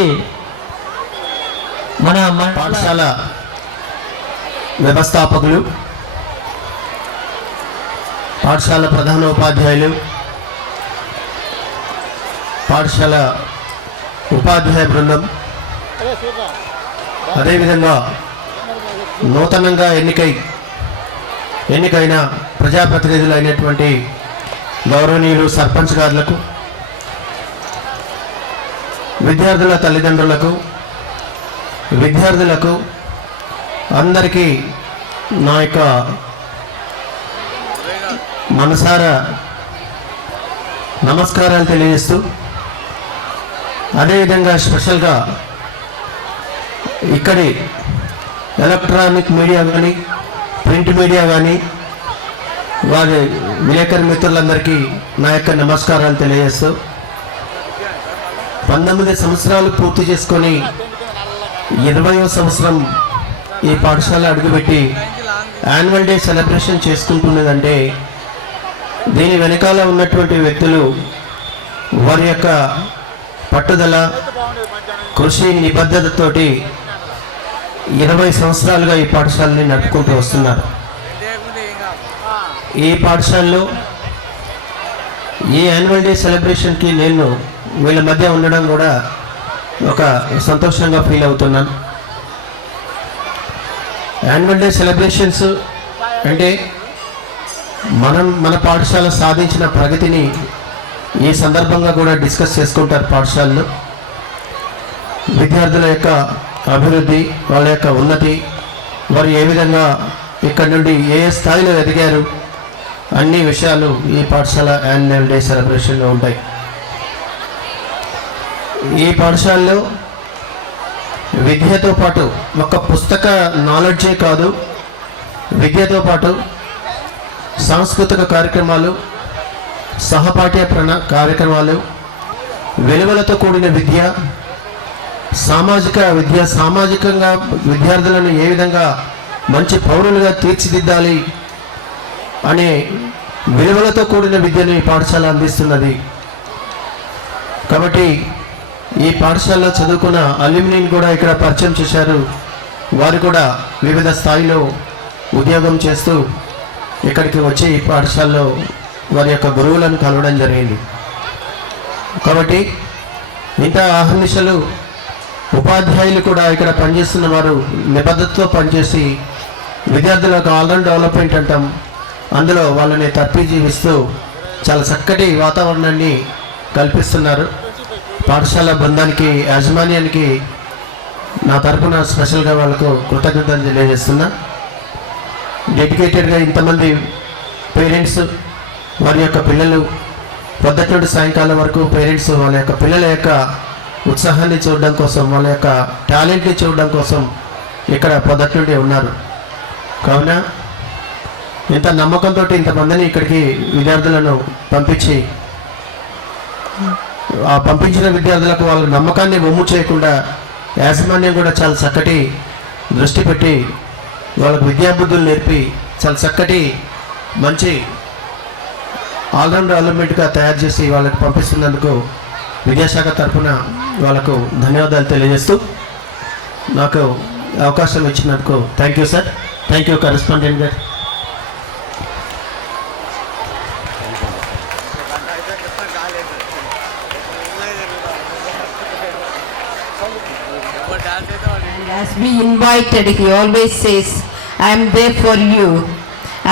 మన పాఠశాల వ్యవస్థాపకులు, పాఠశాల ప్రధానోపాధ్యాయులు, పాఠశాల ఉపాధ్యాయ బృందం, అదేవిధంగా నూతనంగా ఎన్నికైన ప్రజాప్రతినిధులు అయినటువంటి గౌరవనీయులు సర్పంచ్ గారులకు, విద్యార్థుల తల్లిదండ్రులకు, విద్యార్థులకు అందరికీ నా యొక్క మనసారా నమస్కారాలు తెలియజేస్తూ, అదేవిధంగా స్పెషల్గా ఇక్కడి ఎలక్ట్రానిక్ మీడియా కానీ ప్రింట్ మీడియా కానీ వారి విలేకరు మిత్రులందరికీ నా యొక్క నమస్కారాలు తెలియజేస్తూ, 19 సంవత్సరాలు పూర్తి చేసుకొని 20వ సంవత్సరం ఈ పాఠశాల అడుగుపెట్టి యాన్యువల్ డే సెలబ్రేషన్ చేసుకుంటున్నదంటే దీని వెనకాల ఉన్నటువంటి వ్యక్తులు వారి యొక్క పట్టుదల, కృషి, నిబద్ధతతోటి 20 సంవత్సరాలుగా ఈ పాఠశాలని నడుపుకుంటూ వస్తున్నారు. ఈ పాఠశాలలో ఈ యాన్యువల్ డే సెలబ్రేషన్కి నేను వీళ్ళ మధ్య ఉండడం కూడా ఒక సంతోషంగా ఫీల్ అవుతున్నాను. యాన్యువల్ డే సెలబ్రేషన్స్ అంటే మన పాఠశాల సాధించిన ప్రగతిని ఈ సందర్భంగా కూడా డిస్కస్ చేసుకుంటారు. పాఠశాలలో విద్యార్థుల యొక్క అభివృద్ధి, వాళ్ళ యొక్క ఉన్నతి, వారు ఏ విధంగా ఇక్కడ నుండి ఏ స్థాయిలో ఎదిగారు, అన్ని విషయాలు ఈ పాఠశాల యాన్యువల్ డే సెలబ్రేషన్లో ఉంటాయి. ఈ పాఠశాలలో విద్యతో పాటు ఒక పుస్తక నాలెడ్జే కాదు, విద్యతో పాటు సాంస్కృతిక కార్యక్రమాలు, సహపాఠ్య కార్యక్రమాలు, విలువలతో కూడిన విద్య, సామాజికంగా విద్యార్థులను ఏ విధంగా మంచి పౌరులుగా తీర్చిదిద్దాలి అనే విలువలతో కూడిన విద్యను ఈ పాఠశాల అందిస్తున్నది. కాబట్టి ఈ పాఠశాలలో చదువుకున్న అల్యూమినిని కూడా ఇక్కడ పరిచయం చేశారు. వారు కూడా వివిధ స్థాయిలో ఉద్యోగం చేస్తూ ఇక్కడికి వచ్చి ఈ పాఠశాలలో వారి యొక్క గురువులను కలవడం జరిగింది. కాబట్టి ఇంత అహర్నిశలు ఉపాధ్యాయులు కూడా ఇక్కడ పనిచేస్తున్న వారు నిబద్ధతతో పనిచేసి విద్యార్థులకు ఆల్రౌండ్ డెవలప్మెంట్ అంటాం, అందులో వాళ్ళని జీవిస్తూ చాలా చక్కటి వాతావరణాన్ని కల్పిస్తున్నారు. పాఠశాల బృందానికి, యాజమాన్యానికి నా తరపున స్పెషల్గా వాళ్ళకు కృతజ్ఞతలు తెలియజేస్తున్నా. డెడికేటెడ్గా ఇంతమంది పేరెంట్స్, వారి యొక్క పిల్లలు పొద్దుటి నుండి సాయంకాలం వరకు పేరెంట్స్ వాళ్ళ యొక్క పిల్లల యొక్క ఉత్సాహాన్ని చూడడం కోసం, వాళ్ళ యొక్క టాలెంట్ని చూడడం కోసం ఇక్కడ పొద్దుటి నుండి ఉన్నారు. కావున ఇంత నమ్మకంతో ఇంతమందిని ఇక్కడికి విద్యార్థులను పంపించి, ఆ పంపించిన విద్యార్థులకు వాళ్ళ నమ్మకాన్ని వమ్ము చేయకుండా యాజమాన్యం కూడా చాలా చక్కటి దృష్టి పెట్టి వాళ్ళకు విద్యాబుద్ధులు నేర్పి చాలా చక్కటి మంచి ఆల్రౌండ్ డెవలప్మెంట్గా తయారు చేసి వాళ్ళకి పంపిస్తున్నందుకు విద్యాశాఖ తరఫున వాళ్ళకు ధన్యవాదాలు తెలియజేస్తూ నాకు అవకాశం ఇచ్చినందుకు thank you sir. Thank you correspondent గారు. As we invited, he always says, I am there for you,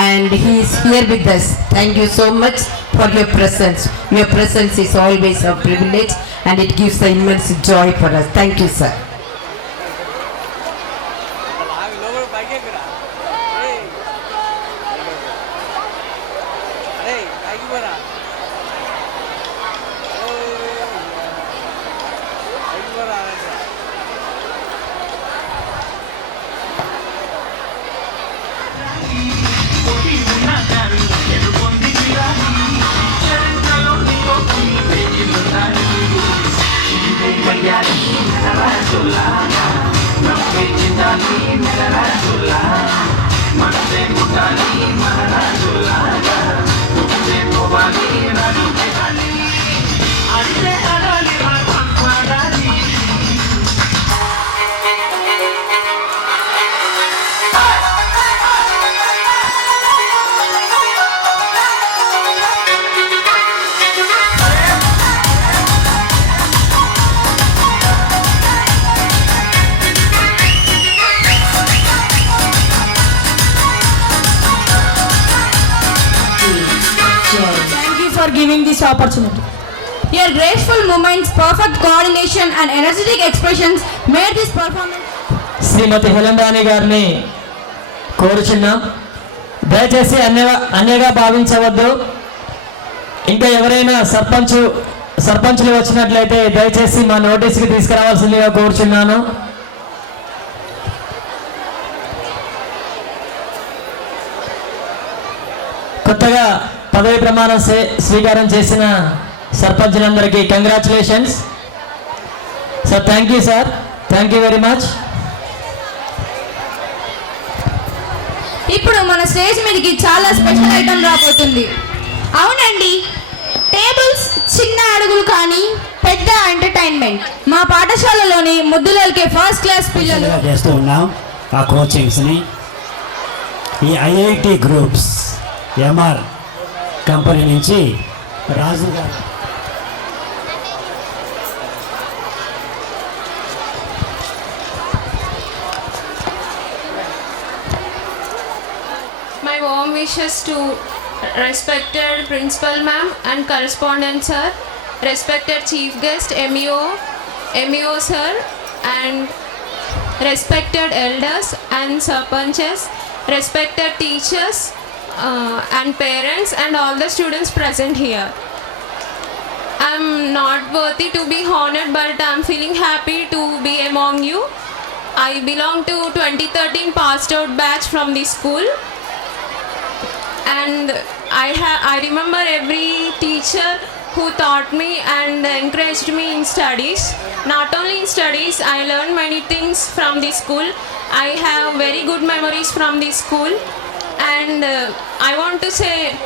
and he is here with us. Thank you so much for your presence. Your presence is always a privilege and it gives the immense joy for us. Thank you, sir. Giving this opportunity. Your graceful movements, perfect coordination and energetic expressions made this performance. Shrimati Helen Rani గారిని కోరుచున్నాం. దయచేసి అన్యగా భావించవద్దు. ఇంకా ఎవరైనా సర్పంచులు వచ్చినట్లయితే దయచేసి మా నోటీస్కి తీసుకురావాల్సిందిగా కోరుచున్నాను. కొత్తగా పదవి ప్రమాణం స్వీకారం చేసిన సర్పంచులందరికీ congratulations sir. Thank you sir, thank you very much. ఇప్పుడు మన స్టేజ్ మీదకి చాలా స్పెషల్ ఐటమ్ రాబోతుంది. అవునండి, టేబుల్స్, చిన్న అడుగులు కానీ పెద్ద ఎంటర్టైన్మెంట్. మా పాఠశాలలోని ముద్దులకే ఫస్ట్ క్లాస్ పిల్లలు చేస్తూ ఉన్నాం ఆ కోచింగ్స్ని. ఈ ఐఐటి గ్రూప్స్ ఎంఆర్ కంపెనీ నుంచి రాజు గారు My warm wishes to respected principal ma'am and correspondent sir, respected chief guest MEO sir, and respected elders and sarpanches, respected teachers, and parents and all the students present here. I'm not worthy to be honored, but I'm feeling happy to be among you. I belong to 2013 passed out batch from the school, and I remember every teacher who taught me and encouraged me in studies. Not only in studies, I learned many things from the school. I have very good memories from the school, and I want to say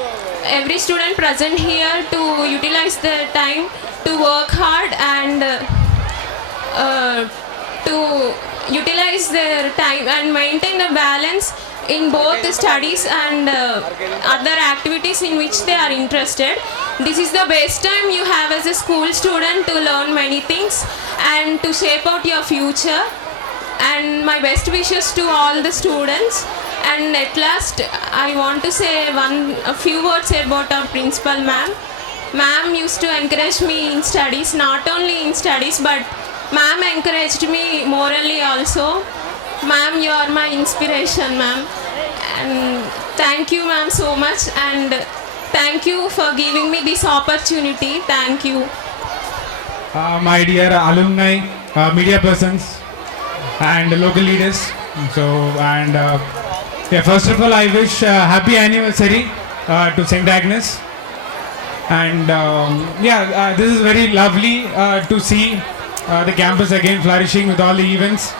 every student present here to utilize their time to work hard and to utilize their time and maintain a balance in both studies and other activities in which they are interested. This is the best time you have as a school student to learn many things and to shape out your future. And my best wishes to all the students. And at last, I want to say a few words about our principal ma'am. Ma'am used to encourage me in studies, not only in studies, but ma'am encouraged me morally also. Ma'am, you are my inspiration, ma'am. And thank you, ma'am, so much. And thank you for giving me this opportunity. Thank you. My dear alumni, media persons, and local leaders. First of all, I wish happy anniversary to St. Agnes. And this is very lovely to see the campus again flourishing with all the events.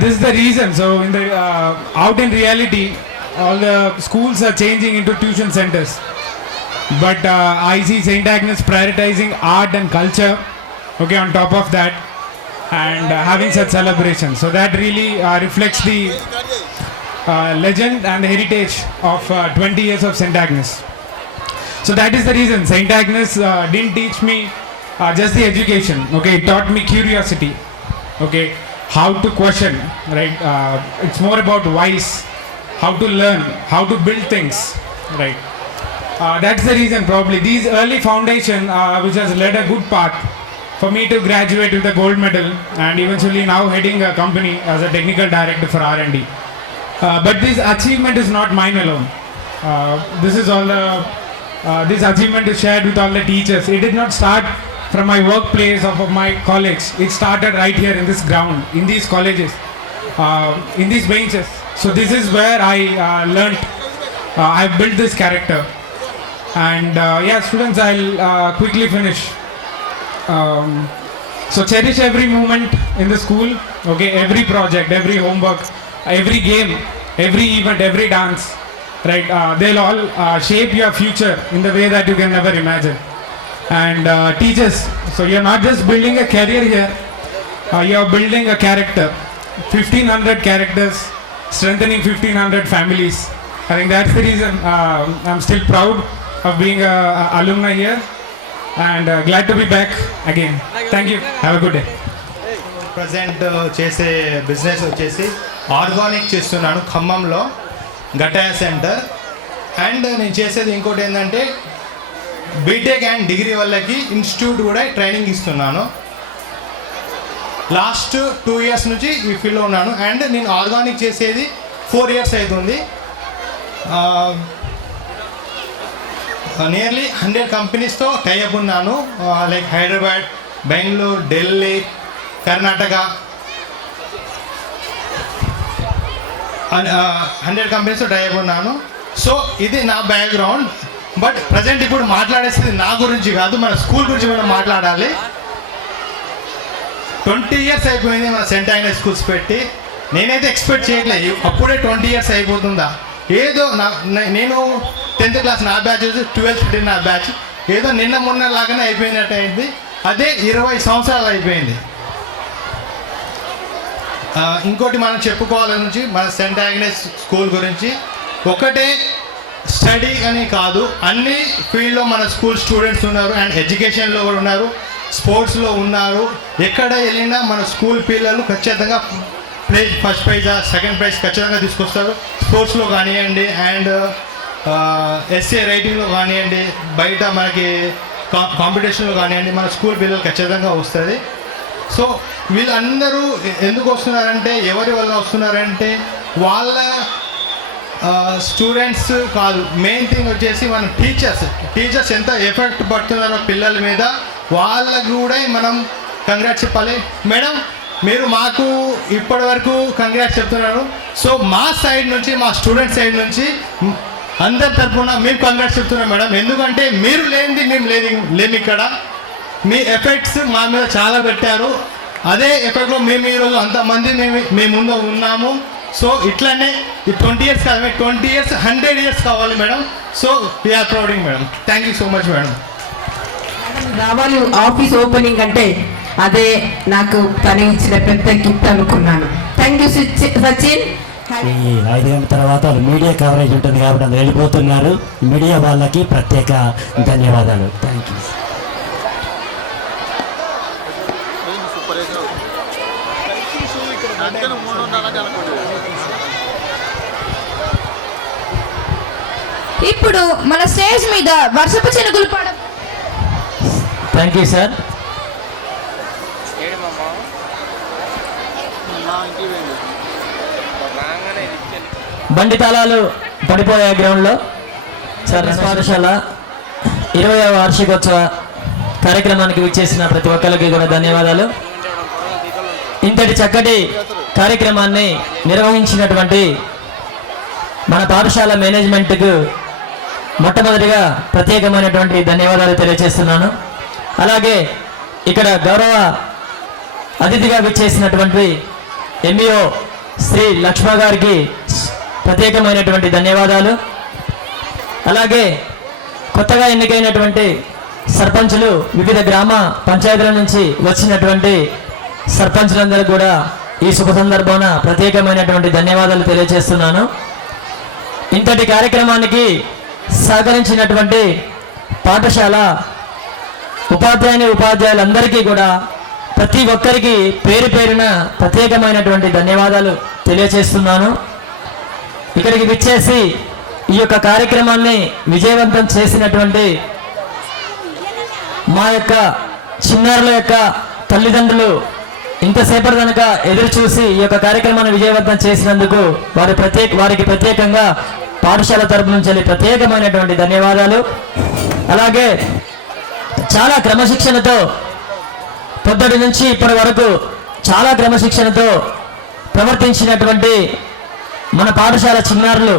This is the reason. So in the out in reality, all the schools are changing into tuition centers. But I see St. Agnes prioritizing art and culture, okay, on top of that, and having such celebrations. So that really reflects the legend and the heritage of 20 years of St. Agnes. So that is the reason St. Agnes didn't teach me just the education, okay, it taught me curiosity, okay, how to question, right, it's more about whys, how to learn, how to build things, right. That's the reason probably these early foundation which has led a good path for me to graduate with a gold medal and eventually now heading a company as a technical director for R&D. But this achievement is not mine alone. This achievement is shared with all the teachers. It did not start from my workplace or from my college. It started right here in this ground, in these colleges, in these benches. So this is where I learned, I built this character. And students, I'll quickly finish. So cherish every moment in the school, okay, every project, every homework, every game, every event, every dance, right, they'll all shape your future in the way that you can never imagine. And teachers, so you're not just building a career here, you're building a character, 1500 characters, strengthening 1500 families. I think that's the reason I'm still proud of being an alumni here. And glad to be back again. Thank you. Have a good day. Present చేసే బిజినెస్ వచ్చేసి ఆర్గానిక్ చేస్తున్నాను ఖమ్మంలో గట్టయ్య సెంటర్. అండ్ నేను చేసేది ఇంకోటి ఏంటంటే బీటెక్ అండ్ డిగ్రీ వాళ్ళకి ఇన్స్టిట్యూట్ కూడా ట్రైనింగ్ ఇస్తున్నాను. లాస్ట్ 2 years నుంచి ఈ ఫీల్డ్లో ఉన్నాను. అండ్ నేను ఆర్గానిక్ చేసేది 4 years అవుతుంది. నియర్లీ 100 కంపెనీస్తో టైఅప్ ఉన్నాను. లైక్ హైదరాబాద్, బెంగళూరు, ఢిల్లీ, కర్ణాటక, 100 కంపెనీస్తో టైఅప్ ఉన్నాను. సో ఇది నా బ్యాక్గ్రౌండ్. బట్ ప్రజెంట్ ఇప్పుడు మాట్లాడేది నా గురించి కాదు, మన స్కూల్ గురించి మనం మాట్లాడాలి. 20 years అయిపోయింది మన సెంట్ ఆగ్నెస్ స్కూల్స్ పెట్టి. నేనైతే ఎక్స్పెక్ట్ చేయట్లేదు అప్పుడే 20 years అయిపోతుందా. ఏదో నేను 10th class నా బ్యాచ్, 12th నా బ్యాచ్ ఏదో నిన్న మొన్న లాగానే అయిపోయినట్టు అయింది. అదే 20 సంవత్సరాలు అయిపోయింది. ఇంకోటి మనం చెప్పుకోవాలని నుంచి మన సెంట్ ఆగ్నెస్ స్కూల్ గురించి ఒకటే స్టడీ అని కాదు, అన్ని ఫీల్డ్లో మన స్కూల్ స్టూడెంట్స్ ఉన్నారు. అండ్ ఎడ్యుకేషన్లో కూడా ఉన్నారు, స్పోర్ట్స్లో ఉన్నారు. ఎక్కడ వెళ్ళినా మన స్కూల్ పిల్లలు ఖచ్చితంగా ఫస్ట్ ప్రైజ్, సెకండ్ ప్రైజ్ ఖచ్చితంగా తీసుకొస్తారు. స్పోర్ట్స్లో కానివ్వండి, అండ్ ఎస్ఏ రైటింగ్లో కానివ్వండి, బయట మనకి కాంపిటీషన్లో కానివ్వండి, మన స్కూల్ పిల్లలు ఖచ్చితంగా వస్తుంది. సో వీళ్ళందరూ ఎందుకు వస్తున్నారంటే, ఎవరి వల్ల వస్తున్నారంటే వాళ్ళ స్టూడెంట్స్ కాదు, మెయిన్ థింగ్ వచ్చేసి మన టీచర్స్ ఎంత ఎఫెక్ట్ పడుతున్నారో పిల్లల మీద, వాళ్ళకు కూడా మనం కంగ్రాట్స్ చెప్పాలి. మేడం మీరు మాకు ఇప్పటి వరకు కంగ్రాట్స్ చెప్తున్నారు. సో మా సైడ్ నుంచి, మా స్టూడెంట్ సైడ్ నుంచి అందరి తరఫున మేము కంగ్రాట్స్ చెప్తున్నాం మేడం. ఎందుకంటే మీరు లేనిది మేము లేము ఇక్కడ. మీ ఎఫెక్ట్స్ మా మీద చాలా పెట్టారు. అదే ఎఫెక్ట్లో మేము ఈరోజు అంతమంది మేము ముందు ఉన్నాము. సో ఇట్లానే ఈ 20 years కాదు, 20 years 100 years కావాలి madam. So we are prouding madam. Thank you so much madam. రావాలి ఆఫీస్ ఓపెనింగ్ అంటే అదే నాకు తను ఇచ్చిన పెద్ద గిఫ్ట్ అనుకున్నాను. Thank you Sachin. ఈ 5 గంటల తర్వాత మీడియా కవరేజ్ ఉంటుంది కాబట్టి అందరు వెళ్ళిపోతున్నారు. మీడియా వాళ్ళకి ప్రత్యేక ధన్యవాదాలు. Thank you. ఇప్పుడు మన స్టేజ్ మీద వర్షపు చినుకులు పడ. Thank you sir. బండి తాళాలు పడిపోయే గ్రౌండ్లో సర్వీస్ పాఠశాల 20వ వార్షికోత్సవ కార్యక్రమానికి విచ్చేసిన ప్రతి ఒక్కరికి కూడా ధన్యవాదాలు. ఇంతటి చక్కటి కార్యక్రమాన్ని నిర్వహించినటువంటి మన పాఠశాల మేనేజ్మెంట్కు మొట్టమొదటిగా ప్రత్యేకమైనటువంటి ధన్యవాదాలు తెలియజేస్తున్నాను. అలాగే ఇక్కడ గౌరవ అతిథిగా విచ్చేసినటువంటి ఎంఈఓ శ్రీ లక్ష్మ గారికి ప్రత్యేకమైనటువంటి ధన్యవాదాలు. అలాగే కొత్తగా ఎన్నికైనటువంటి సర్పంచులు, వివిధ గ్రామ పంచాయతీల నుంచి వచ్చినటువంటి సర్పంచులందరూ కూడా ఈ శుభ సందర్భాన ప్రత్యేకమైనటువంటి ధన్యవాదాలు తెలియజేస్తున్నాను. ఇంతటి కార్యక్రమానికి సహకరించినటువంటి పాఠశాల ఉపాధ్యాయులందరికీ కూడా ప్రతి ఒక్కరికి పేరు పేరున ప్రత్యేకమైనటువంటి ధన్యవాదాలు తెలియజేస్తున్నాను. ఇక్కడికి విచ్చేసి ఈ యొక్క కార్యక్రమాన్ని విజయవంతం చేసినటువంటి మా యొక్క చిన్నారుల యొక్క తల్లిదండ్రులు ఇంతసేపటి కనుక ఎదురు చూసి ఈ యొక్క కార్యక్రమాన్ని విజయవంతం చేసినందుకు వారికి ప్రత్యేకంగా పాఠశాల తరపు నుంచి ప్రత్యేకమైనటువంటి ధన్యవాదాలు. అలాగే చాలా క్రమశిక్షణతో పొద్దుటి నుంచి ఇప్పటి వరకు చాలా క్రమశిక్షణతో ప్రవర్తించినటువంటి మన పాఠశాల చిన్నారులు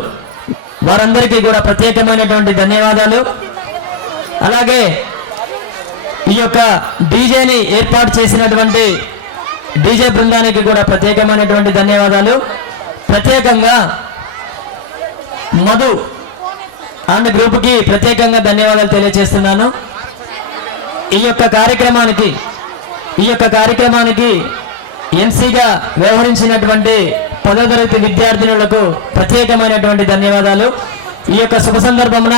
వారందరికీ కూడా ప్రత్యేకమైనటువంటి ధన్యవాదాలు. అలాగే ఈ యొక్క డీజేని ఏర్పాటు చేసినటువంటి డీజే బృందానికి కూడా ప్రత్యేకమైనటువంటి ధన్యవాదాలు. ప్రత్యేకంగా మధు అండ్ గ్రూప్కి ప్రత్యేకంగా ధన్యవాదాలు తెలియజేస్తున్నాను. ఈ యొక్క కార్యక్రమానికి ఎంసీగా వ్యవహరించినటువంటి 10వ తరగతి విద్యార్థినులకు ప్రత్యేకమైనటువంటి ధన్యవాదాలు. ఈ యొక్క శుభ సందర్భమున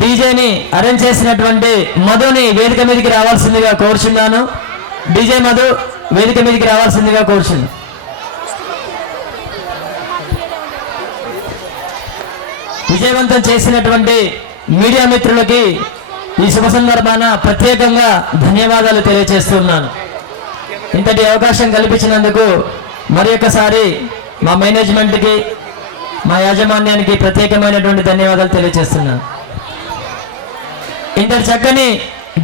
డీజేని అరేంజ్ చేసినటువంటి మధుని వేదిక మీదకి రావాల్సిందిగా కోరుచున్నాను. డీజే మధు వేదిక మీదకి రావాల్సిందిగా కోరుచున్నాను. విజయవంతం చేసినటువంటి మీడియా మిత్రులకి ఈ శుభ సందర్భాన ప్రత్యేకంగా ధన్యవాదాలు తెలియజేస్తున్నాను. ఇంతటి అవకాశం కల్పించినందుకు మరి ఒకసారి మా మేనేజ్మెంట్కి, మా యాజమాన్యానికి ప్రత్యేకమైనటువంటి ధన్యవాదాలు తెలియజేస్తున్నాను. ఇంతటి చక్కని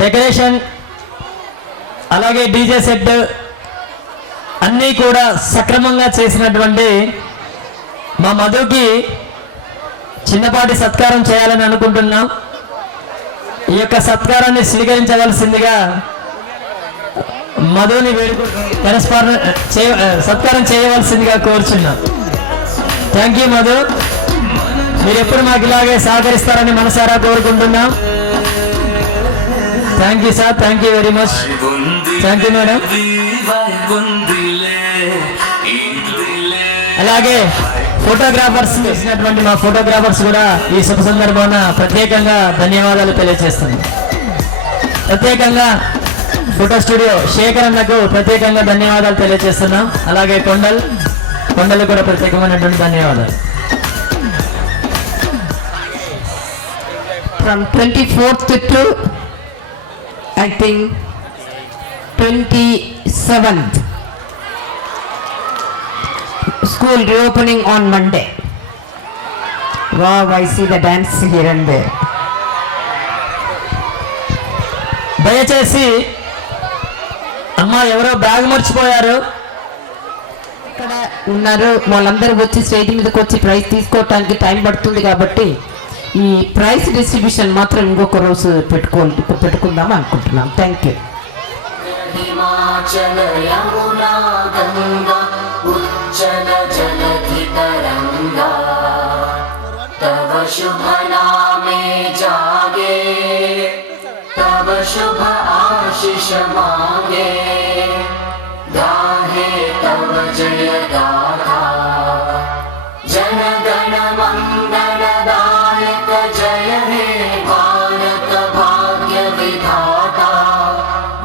డెకరేషన్, అలాగే డీజే సెట్ అన్నీ కూడా సక్రమంగా చేసినటువంటి మా మధుకి చిన్నపాటి సత్కారం చేయాలని అనుకుంటున్నాం. ఈ యొక్క సత్కారాన్ని స్వీకరించవలసిందిగా మధుని సత్కారం చేయవలసిందిగా కోరుచున్నాం. థ్యాంక్ యూ మధు, మీరు ఎప్పుడు మాకు ఇలాగే సహకరిస్తారని మనసారా కోరుకుంటున్నాం. Thank you sir, thank you very much. Thank you madam. అలాగే ఫోటోగ్రాఫర్స్ చేసినటువంటి మా ఫోటోగ్రాఫర్స్ కూడా ఈ శుభ సందర్భాన ప్రత్యేకంగా ధన్యవాదాలు తెలియజేస్తున్నాను. ప్రత్యేకంగా ఫోటో స్టూడియో శేఖర్ అన్నకు ప్రత్యేకంగా ధన్యవాదాలు తెలియజేస్తున్నాం. అలాగే కొండలు కూడా ప్రత్యేకమైనటువంటి ధన్యవాదాలు. From 24th to I think 27th. School reopening on Monday. Wow, I see the dance here and there. దయచేసి అమ్మ ఎవరో బ్యాగ్ మర్చిపోయారు. ఇక్కడ ఉన్నారు వాళ్ళందరూ వచ్చి స్టేజ్ మీదకి వచ్చి ప్రైజ్ తీసుకోవటానికి టైం పడుతుంది కాబట్టి ఈ ప్రైజ్ డిస్ట్రిబ్యూషన్ మాత్రం ఇంకొక రోజు పెట్టుకుందాం అనుకుంటున్నాం. Thank you. हिमाचल यमुना गंगा उज्जल जलधि तरंगा तव शुभ नामे जागे तव शुभ आशीष मांगे गाहे तव जय गाथा जन गण मंगल दायक जय हे भारत भाग्य विधाता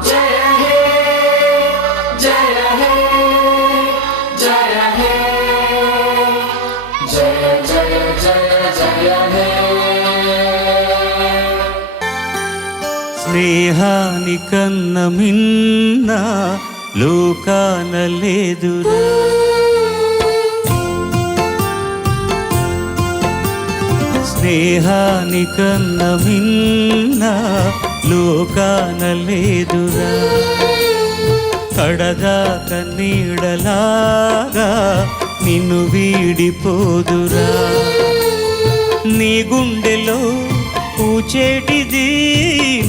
जय हे जय हे जय हे जय जय जय जय हे స్నేహానికన్న మిన్న లోకాన లేదురా, స్నేహానికన్న మిన్న లోకాన లేదురా. కడదాక నీడలాగా నిన్ను వీడిపోదురా. నీ గుండెలో పూచేటిది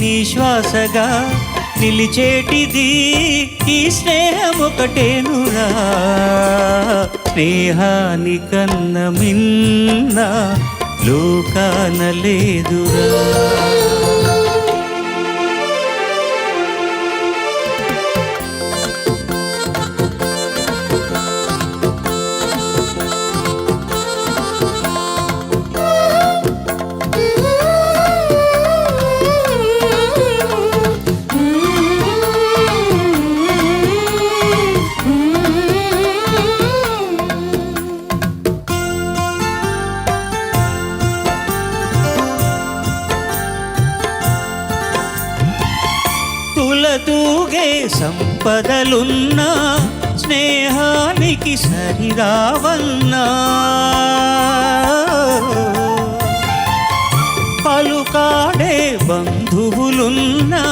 నీ శ్వాసగా నిలిచేటిది ఈ స్నేహం ఒకటేనురా. స్నేహానికన్న మిన్న లోకాన లేదురా. తులతూగే సంపదలున్నా స్నేహానికి సరిరావన్నా, పలుకాడే బంధువులున్నా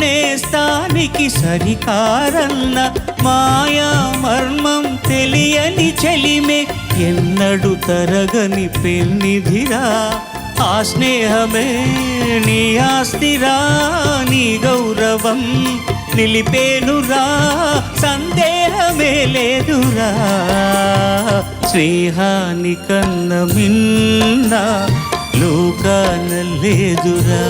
నేస్తానికి సరికారన్న. మాయా మర్మం తెలియని చెలిమే ఎన్నడు తరగని పెన్నిధిరా. ఆ స్నేహమే నీ ఆస్తిరా, నీ గౌరవం నిలిపేనురా, సందేహమే లేదురా. స్నేహానికన్న మిన్న లోకాన లేదురా.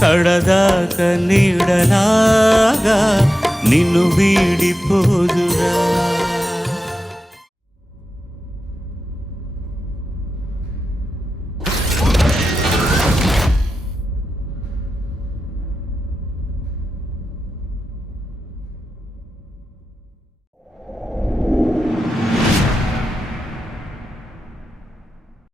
కడదాక నీడలాగా నిన్ను వీడిపోదురా.